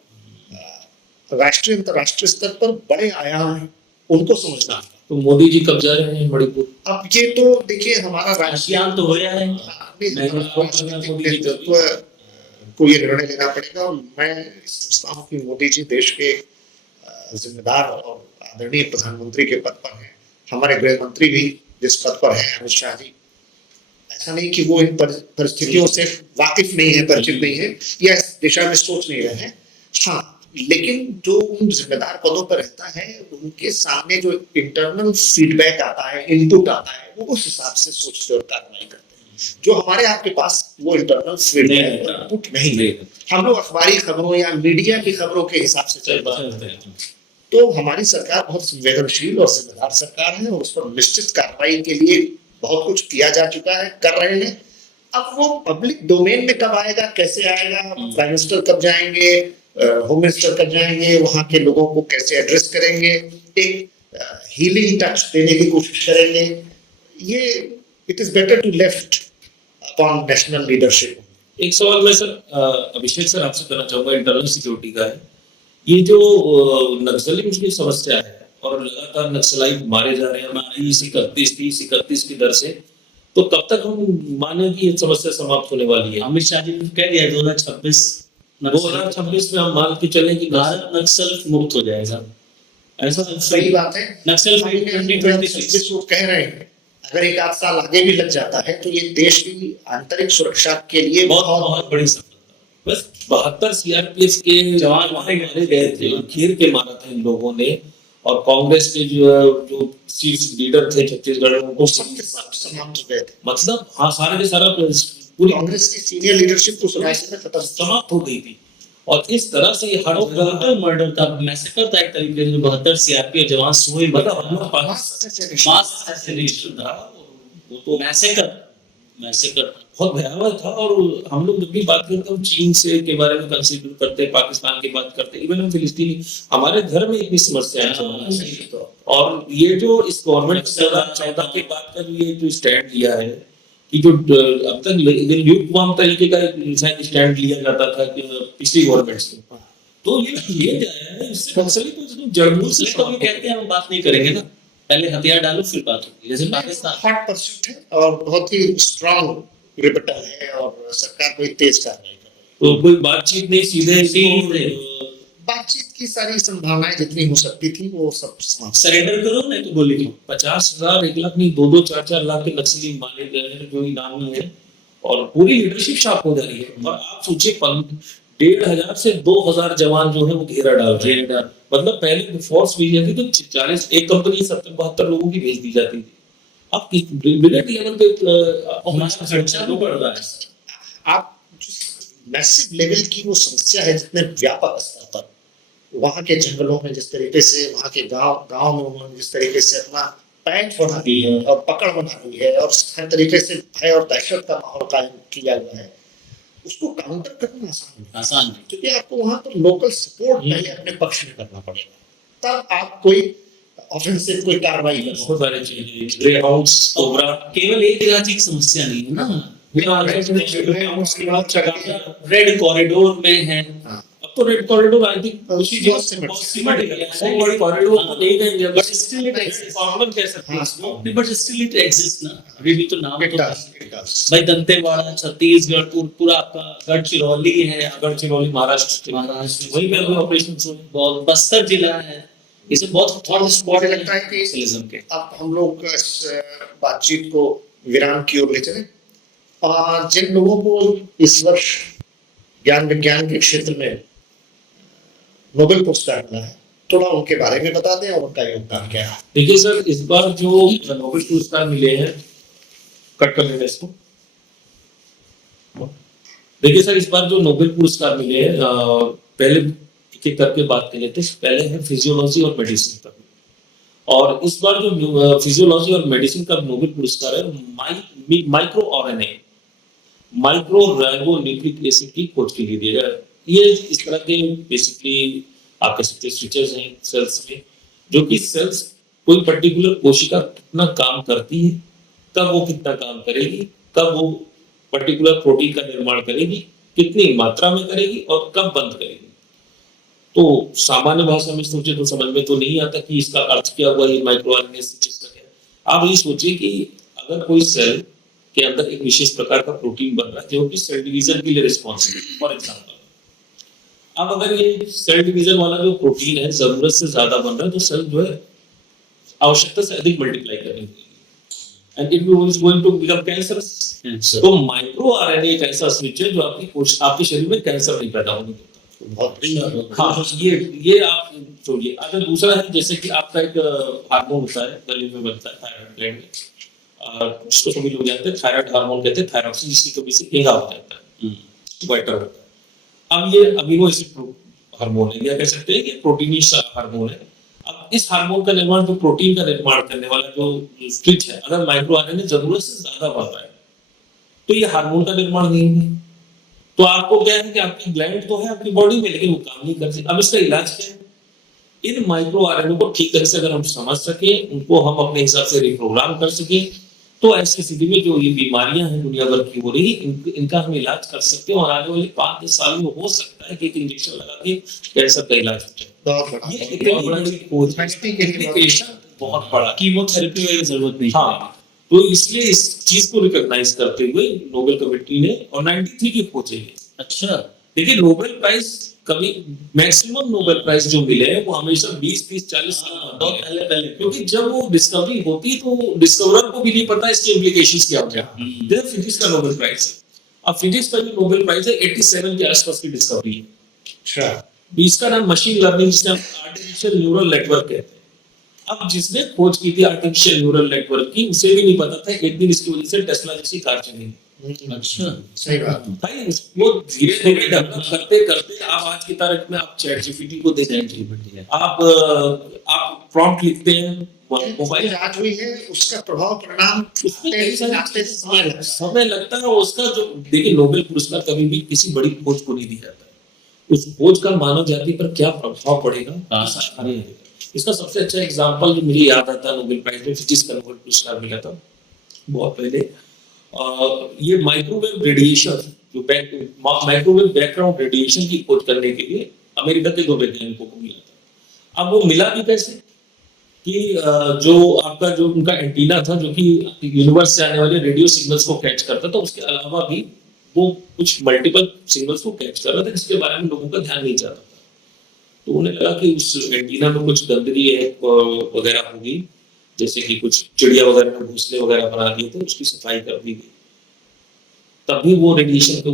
राष्ट्रीय अंतरराष्ट्रीय स्तर पर बड़े आयाम हैं, उनको समझना। तो मोदी जी कब जा रहे हैं मणिपुर? अब ये तो देखिए हमारा राष्ट्रीय आसियान तो हो रहा है। नेतृत्व को ये निर्णय लेना पड़ेगा, और मैं समझता हूँ कि मोदी जी देश के जिम्मेदार और आदरणीय प्रधानमंत्री के पद पर हैं। हमारे गृह मंत्री भी जिस पद पर हैं, अमित शाह जी, ऐसा नहीं कि वो इन परिस्थितियों से वाकिफ नहीं है, परिचित नहीं है, या इस दिशा में सोच नहीं रहे हैं। हाँ, लेकिन जो उन जिम्मेदार पदों पर रहता है, उनके सामने जो इंटरनल फीडबैक आता है, इनपुट आता है, वो उस हिसाब से सोचते और कार्रवाई करते हैं। जो हमारे आपके पास वो इंटरनल फीडबैक इनपुट नहीं है, हम लोग अखबारी खबरों या मीडिया की खबरों के हिसाब से चलते हैं। तो हमारी सरकार बहुत संवेदनशील और जिम्मेदार सरकार है, और उस पर निश्चित कार्रवाई के लिए बहुत कुछ किया जा चुका है, कर रहे हैं। अब वो पब्लिक डोमेन में कब आएगा, कैसे आएगा, प्राइम मिनिस्टर कब जाएंगे, होम मिनिस्टर कब जाएंगे, वहां के लोगों को कैसे एड्रेस करेंगे, एक हीलिंग टच देने की कोशिश करेंगे, ये it is better to left upon national leadership. एक सवाल मैं सर अभिषेक सर आपसे करना चाहूंगा, इंटरनल सिक्योरिटी का है। ये जो नक्सली की समस्या है और लगातार नक्सलाइट मारे जा रहे हैं, 31 की दर से, तो कब तक हम माने कि ये समस्या समाप्त होने वाली है? अमित शाह जी ने कह दिया 2026 में हम मान के चलें कि भारत नक्सल मुक्त हो जाएगा। ऐसा सही बात है, नक्सल फ्री 2026 वो कह रहे हैं। अगर एक आध साल आगे भी लग जाता है तो ये देश की आंतरिक सुरक्षा के लिए बहुत बड़ी सफलता। बस 72 सीआरपीएफ के जवान मारे गए थे, घेर के मारा था इन लोगों ने, और कांग्रेस के जो शीर्ष लीडर थे छत्तीसगढ़ में, उनको समाप्त हो गए थे। मतलब हाँ, सारे के सारा पूरी कांग्रेस की सीनियर लीडरशिप उस राज्य में खत्म समाप्त हो गई थी। और इस तरह से हर टोटल मर्डर था, मैसेकर था एक तरीके से। 72 सीआरपीएफ जवान सोए, मतलब हम लोग मास असैसिनेशन था वो, तो मैसेकर बहुत भयावह था। और हम लोग जब भी बात करते हैं चीन से के बारे में कंसीडर करते हैं, पाकिस्तान की बात करते हैं, इवन हम फिलिस्तीनी, हमारे घर में इतनी समस्या है। और ये जो इस गवर्नमेंट 14 के बाद का जो ये जो स्टैंड लिया है कि जो अब तक ल्यूकवार्म तरीके का स्टैंड लिया जाता था पिछली गवर्नमेंट से, तो ये किया जाए है, इससे नक्सली तो जड़मूल से तो हम कहते हैं हम बात नहीं करेंगे ना, पहले हथियार डालो फिर बात होगी। जैसे पाकिस्तान हॉट परस्यूट है और बहुत ही स्ट्रांग रिबेटल है, और सरकार कोई तेज कार्रवाई कर रही है। तो कोई बातचीत नहीं, सीधे बातचीत की सारी संभावनाएं जितनी हो सकती थी वो सब समाप्त। सरेंडर करो नहीं तो गोली क्यों? 50,000 1 लाख नहीं, 2-2 4-4 लाख के नक्सली मारे गए हैं जो इनामी है, और पूरी लीडरशिप शार्प हो जा रही है। और आप सोचिए 1,500 से 2,000 जवान जो है वो घेरा डाल रहे हैं। मतलब पहले फोर्स भेजी जाती तो 40 एक कंपनी 70-72 लोगों की भेज दी जाती थी। अब मिलिट्री लेवल पे खर्चा भी बढ़ रहा है। आप मैसिव लेवल की वो समस्या है, जितने व्यापक स्तर पर वहाँ के जंगलों में जिस तरीके से, वहाँ के गांव में उन्होंने जिस तरीके से अपना पैंट बना दी है और पकड़ बना दी है, और हर तरीके से भय और दहशत का माहौल कायम किया हुआ है, उसको काउंटर करना आसान नहीं, क्योंकि आपको वहाँ पर लोकल सपोर्ट पहले अपने पक्ष में करना पड़ेगा, तब आप कोई ऑफेंसिव कोई कार्रवाई कर सकते। बहुत सारे चीजें, ग्रे हाउस, कोबरा, केवल एक राज्य की समस्या नहीं है ना, रेड कॉरिडोर में है। अब तो रेड कॉरिडोर आई थिंक उसी जगह से सिमट गया है, बड़े कॉरिडोर को नहीं देंगे, but still it exist, problem कह सकते हैं, बट स्टिल इट एग्जिस्ट ना, अभी भी तो नाम तो does. भाई दंतेवाड़ा, छत्तीसगढ़, पूरा आपका गढ़चिरौली है, गढ़चिरौली महाराष्ट्र, वही पे अभी ऑपरेशन हुए। बहुत बस्तर जिला है, इसे बहुत हॉट स्पॉट मुझे लगता है कि नक्सलिज्म के। अब हम लोग इस बातचीत को विराम की ओर ले चले, और जिन लोगों को इस वर्ष ज्ञान विज्ञान के क्षेत्र में नोबेल पुरस्कार मिला है, थोड़ा उनके बारे में बता दें और उनका योगदान क्या है। देखिए सर, इस बार जो नोबेल पुरस्कार मिले हैं, कट कर लेंगे इसको। देखिए सर, इस बार जो नोबेल पुरस्कार मिले हैं, पहले एक एक करके बात कर लेते हैं। पहले है फिजियोलॉजी और मेडिसिन का, और इस बार जो फिजियोलॉजी और मेडिसिन का नोबेल पुरस्कार है micro RNA. Micro ribo nucleic acid की खोज के लिए दिया गया। ये इस तरह के बेसिकली आप कह सकते हैं स्विचेस हैं सेल्स में, जो कि सेल्स कोई पर्टिकुलर कोशिका कितना काम करती है, कब वो कितना काम करेगी, कब वो पर्टिकुलर प्रोटीन का निर्माण करेगी, कितनी मात्रा में करेगी और कब बंद करेगी। तो सामान्य भाषा में सोचे तो समझ में तो नहीं आता कि इसका अर्थ क्या हुआ, ये माइक्रो आरएनए स्विचेस का क्या। आप ये सोचिए कि अगर कोई सेल के अंदर एक विशेष प्रकार का प्रोटीन बन रहा है जो कि सेल डिवीजन के लिए रिस्पॉन्सिबल है, फॉर एग्जाम्पल अब अगर ये सेल डिवीजन वाला जो प्रोटीन है जरूरत से ज्यादा बन रहा है, तो सेल जो है आवश्यकता से अधिक मल्टीप्लाई करने and it is going to become cancerous. तो माइक्रो आरएनए एक ऐसा स्विच है जो आपके शरीर में कैंसर नहीं पैदा होने देता। हाँ, ये आप छोड़िए। अगर दूसरा है जैसे कि आपका एक हार्मोन होता है गले में बनता है थायराइड ग्लैंड में, जिसको सभी लोग जानते हैं थायराइड हार्मोन कहते हैं, थायरॉक्सिन, जिसकी कमी से हेंगा हो जाता है, वाइटर होता है। अब ये अमीनो एसिड हार्मोन है, या कह सकते हैं कि प्रोटीनी हार्मोन है। अब इस हार्मोन का निर्माण, जो प्रोटीन का निर्माण करने वाला जो स्विच है, अगर माइक्रो आरएनए जरूरत से ज्यादा बढ़ रहा है तो ये हार्मोन का निर्माण नहीं है। तो आपको क्या है कि आपकी ग्लैंड तो है आपकी बॉडी में, लेकिन वो काम नहीं करती। अब इसका इलाज क्या है? इन माइक्रो आरएनए को ठीक तरह से अगर हम समझ सके, उनको हम अपने हिसाब से रिप्रोग्राम कर सके, तो ऐसी स्थिति में जो ये बीमारियां हैं दुनिया भर की हो रही, इनका हम इलाज कर सकते हैं। और आने वाले 5-10 साल में हो सकता है कि एक इंजेक्शन लगा के कैंसर का इलाज हो जाए। बहुत बड़ा कीमोथेरेपी की जरूरत नहीं। हाँ, तो इसलिए इस चीज को रिकॉग्नाइज करते हुए नोबेल कमेटी ने और 93 की खोज है। अच्छा, देखिए नोबेल प्राइज कभी मैक्सिमम नोबेल प्राइज जो मिले हैं वो हमेशा 20-30-40 साल बहुत पहले क्योंकि जब वो डिस्कवरी होती तो डिस्कवरर को भी नहीं पता इसके इम्प्लीकेशंस क्या होते हैं। जैसे फिजिक्स का नोबेल प्राइज है, अब फिजिक्स का जो नोबेल प्राइज है 87 के आसपास की डिस्कवरी है। अच्छा, इसका नाम मशीन लर्निंग, जिसे हम आर्टिफिशियल न्यूरल नेटवर्क कहते हैं। अब जिसने खोज की थी आर्टिफिशियल न्यूरल नेटवर्क की, उसे भी नहीं पता था एक दिन इसकी वजह से टेस्ला जैसी कार चलेगी। अच्छा, सही बात। भाई वो धीरे धीरे डेवलप करते करते आप आज की तारीख में आप चैट जीपीटी को देखें, आप प्रॉम्प्ट लिखते हैं मोबाइल, आज हुई है उसका प्रभाव परिणाम समय लगता है। उसका जो देखिए नोबेल पुरस्कार कभी भी किसी बड़ी खोज को नहीं दिया जाता, उस खोज का मानव जाति पर क्या प्रभाव पड़ेगा। इसका सबसे अच्छा एग्जांपल जो मुझे याद आता है, नोबेल प्राइज में फिजिक्स का नोबेल पुरस्कार मिला था बहुत पहले। ये माइक्रोवेव रेडिएशन, जो माइक्रोवेव बैकग्राउंड रेडिएशन की खोज करने के लिए अमेरिका के 2 वैज्ञानिकों को मिला था। अब वो मिला भी कैसे कि जो आपका जो उनका एंटीना था जो कि यूनिवर्स से आने वाले रेडियो सिग्नल्स को कैच करता था, उसके अलावा भी वो कुछ मल्टीपल सिग्नल्स को कैच कर रहा था, जिसके बारे में लोगों का ध्यान नहीं जाता था। तो उन्हें लगा कि उस एंटीना में कुछ गंदगी है वगैरह होगी, जैसे कि कुछ चिड़िया वगैरह ने घोंसले वगैरह बना दिए थे, उसकी सफाई कर दी गई। तभी वो रेडिएशन को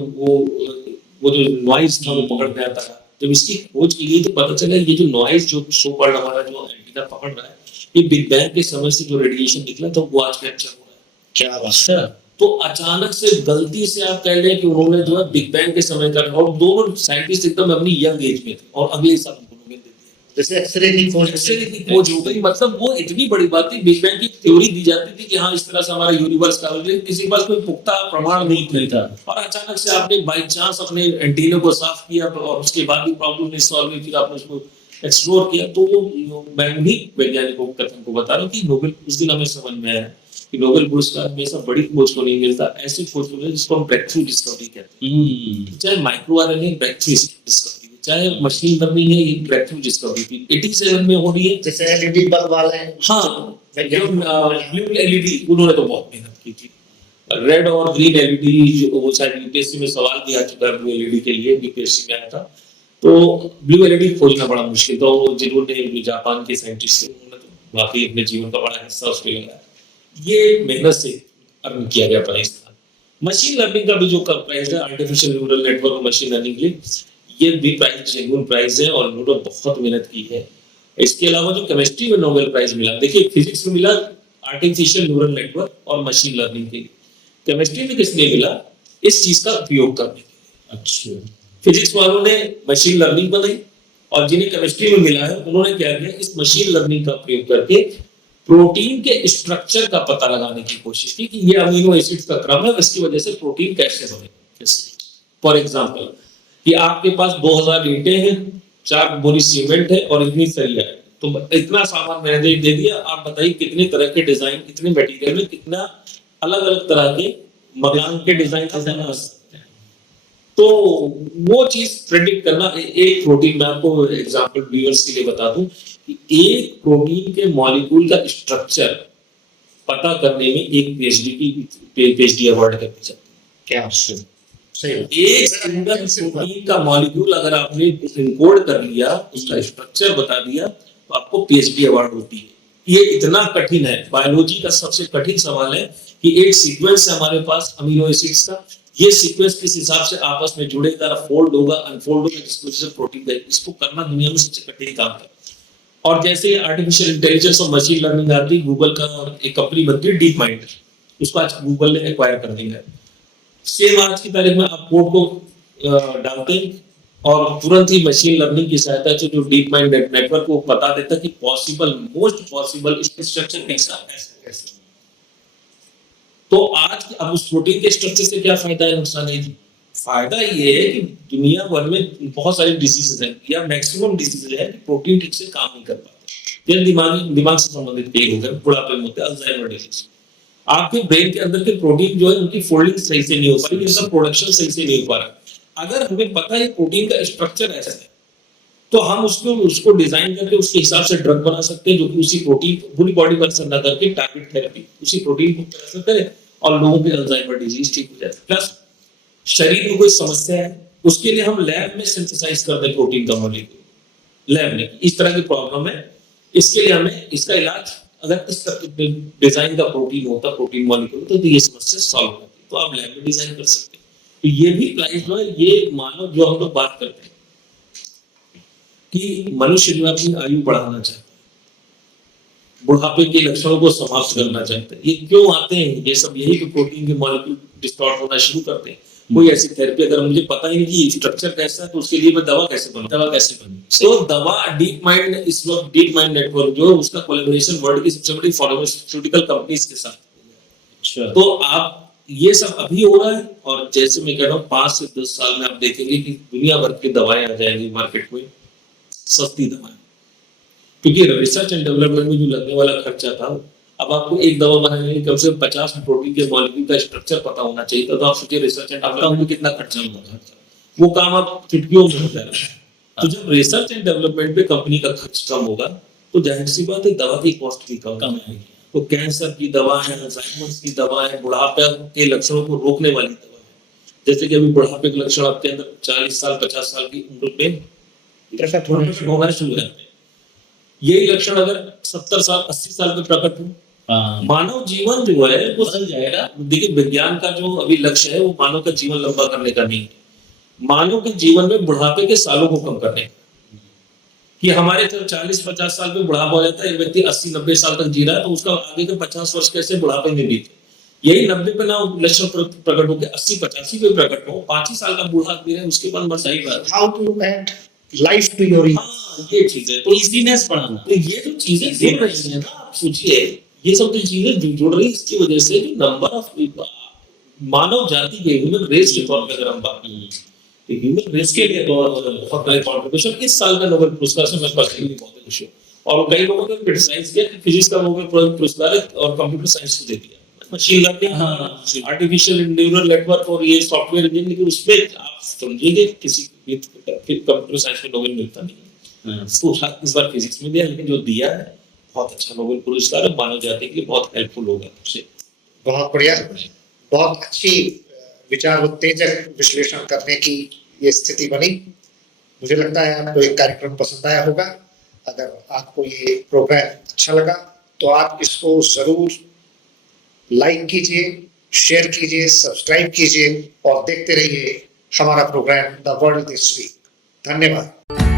वो जो नॉइज था वो पकड़ में आता था। जब इसकी खोज की गई तो पता चला ये जो नॉइज जो सो कॉल्ड हमारा जो एंटीना पकड़ रहा है, ये बिग बैंग के समय से जो रेडिएशन निकला था वो आज कैप्चर हो रहा है। क्या बात है। तो अचानक से गलती से आप कह लें कि उन्होंने जो है बिग बैंग के समय का, और दोनों साइंटिस्ट एकदम अपनी यंग एज में थे और अगले साल उनको नोबेल दे दिया। जैसे एक्सरे की खोज, एक्सरे की खोज हो गई, मतलब वो इतनी बड़ी बात थी। बिग बैंग की थ्योरी दी जाती थी कि हाँ इस तरह से हमारा यूनिवर्स का, किसी के पास कोई पुख्ता प्रमाण नहीं था, और अचानक से आपने बाई चांस अपने एंटीना को साफ किया और उसके बाद भी प्रॉब्लम नहीं सॉल्व हुई, फिर आपने उसको एक्सप्लोर किया। तो मैं उन्हीं वैज्ञानिकों को कथन को बता रहा हूँ कि नोबेल, उस दिन हमें समझ में आया कि नोबेल पुरस्कार हमेशा बड़ी खोज को नहीं मिलता, ऐसी खोज को मिलता जिसको हम ब्रेक थ्रू डिस्कवरी कहते हैं। चाहे micro RNA breakthrough discovery, चाहे मशीन लर्निंग है, ये ब्रेक थ्रू डिस्कवरी थी 87 में हो रही है। जैसे एलईडी बल्ब वाले हैं, हाँ, ब्लू एलईडी उन्होंने तो बहुत मेहनत की थी। रेड और ग्रीन एलईडी वो शायद यूपीएससी में सवाल भी आ चुका है, ब्लू एलईडी के लिए यूपीएससी में आया था। तो ब्लू एलईडी खोजना बड़ा मुश्किल था। जिन्होंने जापान के साइंटिस्ट थे, उन्होंने तो वाकई अपने जीवन का बड़ा हिस्सा उसमें लगाया। ये मेहनत से अर्न किया गया प्राइज था। मशीन लर्निंग का भी जो प्राइज है, आर्टिफिशियल न्यूरल नेटवर्क और मशीन लर्निंग के लिए, ये भी प्राइज जेन्युइन प्राइज है और उन्होंने बहुत मेहनत की है। इसके अलावा जो केमिस्ट्री में नोबेल प्राइज मिला, देखिए फिजिक्स में मिला आर्टिफिशियल न्यूरल नेटवर्क और मशीन लर्निंग के लिए, केमिस्ट्री में किस लिए मिला? इस चीज का उपयोग करने के लिए। अच्छा, फिजिक्स वालों ने मशीन लर्निंग बनाई और जिन्हें केमिस्ट्री में मिला है उन्होंने क्या किया, इस मशीन लर्निंग का प्रयोग करके प्रोटीन के स्ट्रक्चर का पता लगाने की कोशिश की कि ये अमीनो एसिड्स का क्रम है, इसकी वजह से प्रोटीन कैसे बने। फॉर एग्जांपल कि आपके पास 2000 ईंटें हैं, 4 बोरी सीमेंट है और इतनी सरिया है, तो इतना सामान मैंने दे दिया, आप बताइए कितने तरह के डिजाइन, कितने मटेरियल में कितना अलग अलग तरह के मकान के डिजाइन बना सकते हैं। तो वो चीज प्रेडिक्ट करना, एक प्रोटीन, मैं आपको एग्जांपल व्यूअर्स के लिए बता दूं कि एक प्रोटीन के मॉलिक्यूल का स्ट्रक्चर पता करने में एक पीएचडी अवार्ड करनी चाहिए। क्या सही एक सिंगल प्रोटीन का मॉलिक्यूल अगर आपने इनकोड कर लिया, उसका स्ट्रक्चर बता दिया, तो आपको पीएचडी अवार्ड होती है। ये इतना कठिन है, बायोलॉजी का सबसे कठिन सवाल है कि एक सीक्वेंस है हमारे पास अमीनो एसिड्स का, ये सीक्वेंस किस हिसाब से आपस में जुड़ेगा, फोल्ड होगा, अनफोल्ड होगा, जिसकी वजह से प्रोटीन का, इसको करना दुनिया में सबसे कठिन काम है। और जैसे आर्टिफिशियल इंटेलिजेंस और मशीन लर्निंग आती है, गूगल का एक कंपनी बनती है डीप माइंड, उसको आज गूगल ने एक्वायर कर दिया है। सेम आज की तारीख में आप कोड को डालते हैं और तुरंत ही मशीन लर्निंग की सहायता से जो डीप माइंड नेटवर्क को बता देता है कि पॉसिबल, मोस्ट पॉसिबल स्ट्रक्चर कैसा है। तो आज अब उस प्रोटीन के स्ट्रक्चर से क्या फायदा है, नुकसान है? फायदा ये है कि दुनिया भर में बहुत सारे डिजीजेस हैं या मैक्सिमम डिजीजेस है कि प्रोटीन ठीक से काम नहीं कर पाते, या दिमाग से संबंधित पेन होते हैं, बुढ़ापे में होते हैं, अल्जाइमर डिजीज। आपके ब्रेन के अंदर के प्रोटीन जो है उनकी फोल्डिंग सही से नहीं हो पा रही, इनका प्रोडक्शन सही से नहीं हो पा रहा। अगर हमें पता है प्रोटीन का स्ट्रक्चर ऐसा है, तो हम उसको डिजाइन करके उसके हिसाब से ड्रग बना सकते हैं, जो कि उसी प्रोटीन पूरी बॉडी पर असर न करके टारगेट थेरेपी उसी प्रोटीन को असर करे और लोगों के अल्जाइमर डिजीज ठीक हो जाए। प्लस शरीर में कोई समस्या है, उसके लिए हम लैब में सिंथेसाइज कर दें प्रोटीन का मॉलिक्यूल, लैब में इस तरह की प्रॉब्लम है, इसके लिए हमें इसका इलाज, अगर इस तरह डिजाइन का प्रोटीन होता, प्रोटीन मॉलिक्यूल होता, तो ये समस्या सॉल्व होती। तो आप लैब में डिजाइन कर सकते हैं। तो ये भी क्लाइंट जो है, ये मानव जो हम लोग बात करते हैं कि मनुष्य जो अपनी आयु बढ़ाना चाहता है, बुढ़ापे के लक्षणों को समाप्त करना चाहता है, ये क्यों आते हैं? ये सब यही कि प्रोटीन के मॉलिक्यूल डिस्टॉर्ट होना शुरू करते हैं। कोई ऐसी थेरेपी, अगर मुझे पता ही नहीं कि स्ट्रक्चर कैसा है, तो उसके लिए मैं दवा कैसे बनाऊं? तो दवा डीप माइंड, इस वक्त डीप माइंड नेटवर्क जो है उसका कोलैबोरेशन वर्ल्ड की सबसे बड़ी फार्मास्यूटिकल कंपनीज के साथ। अच्छा। तो आप ये सब अभी हो रहा है, और जैसे मैं कह रहा हूँ 5 से 10 साल में आप देखेंगे कि दुनिया भर की दवाएं आ जाएंगी मार्केट में, सस्ती दवाएं, क्योंकि रिसर्च एंड डेवलपमेंट में जो लगने वाला खर्चा था, अब आपको एक दवा बनाने में कम से कम 50 प्रोटीन के मॉलिक्यूल का स्ट्रक्चर पता होना चाहिए, तो आप सोचिए रिसर्च एंड डेवलपमेंट में कितना खर्चा होगा। वो काम आप चुटकियों में हो जाएगा। तो जब रिसर्च एंड डेवलपमेंट पे कंपनी का खर्च कम होगा, तो जाहिर सी बात है दवा की कॉस्ट भी कम आएगी। तो कैंसर की दवा है, अल्जाइमर की दवा है, बुढ़ापे के लक्षणों को रोकने वाली दवा है। जैसे कि अभी बुढ़ापे के लक्षण आपके अंदर 40 साल 50 साल की उम्र में होना शुरू है। यही लक्षण अगर 70 साल 80 साल में प्रकट हो, मानव जीवन जो है वो बदल जाएगा। देखिए विज्ञान का जो अभी लक्ष्य है वो मानव का जीवन लंबा करने का नहीं है, मानव के जीवन में बुढ़ापे के सालों को कम करने का। कि हमारे तो 40-50 साल में बुढ़ापा हो जाता है, एक व्यक्ति 80-90 साल तक जी रहा है, तो उसका आगे के 50 वर्ष कैसे बुढ़ापे में बीते। यही 90 पे ना लक्षण प्रकट हो गया, 80-85 पे प्रकट हो, 5 ही साल का बूढ़ा आदमी है, उसके बाद मर। सही बात। How to add life to your, ये चीज है, तो इजीनेस बढ़ाना। तो ये जो चीजें जुड़ रही है ना, आप सोचिए ये सब जो चीजें जुड़ रही है, इसकी वजह से जो नंबर ऑफ मानव जाति के ह्यूमन रेस के तौर पर अगर हम बात करें, ह्यूमन रेस के लिए बहुत बड़ा कंट्रीब्यूशन इस साल का नोबेल पुरस्कार से मैं पर्सनली बहुत खुश हूँ। और कई लोगों ने क्रिटिसाइज किया कि फिजिक्स का नोबेल पुरस्कार और कंप्यूटर साइंस को दे दिया, machine learning, artificial neural network और ये सॉफ्टवेयर इंजीनियरिंग, लेकिन उसमें आप समझिए किसी कंप्यूटर साइंस में नोबेल मिलता नहीं है। तो इस बार फिजिक्स में दिया, लेकिन जो दिया है बहुत अच्छा नोबेल पुरस्कार है, मानव जाति के लिए बहुत हेल्पफुल होगा। बहुत बढ़िया, बहुत अच्छी विचार उत्तेजक विश्लेषण करने की ये स्थिति बनी। मुझे लगता है आपको एक कार्यक्रम पसंद आया होगा। अगर आपको ये प्रोग्राम अच्छा लगा तो आप इसको जरूर लाइक कीजिए, शेयर कीजिए, सब्सक्राइब कीजिए और देखते रहिए हमारा programme the world this week. धन्यवाद।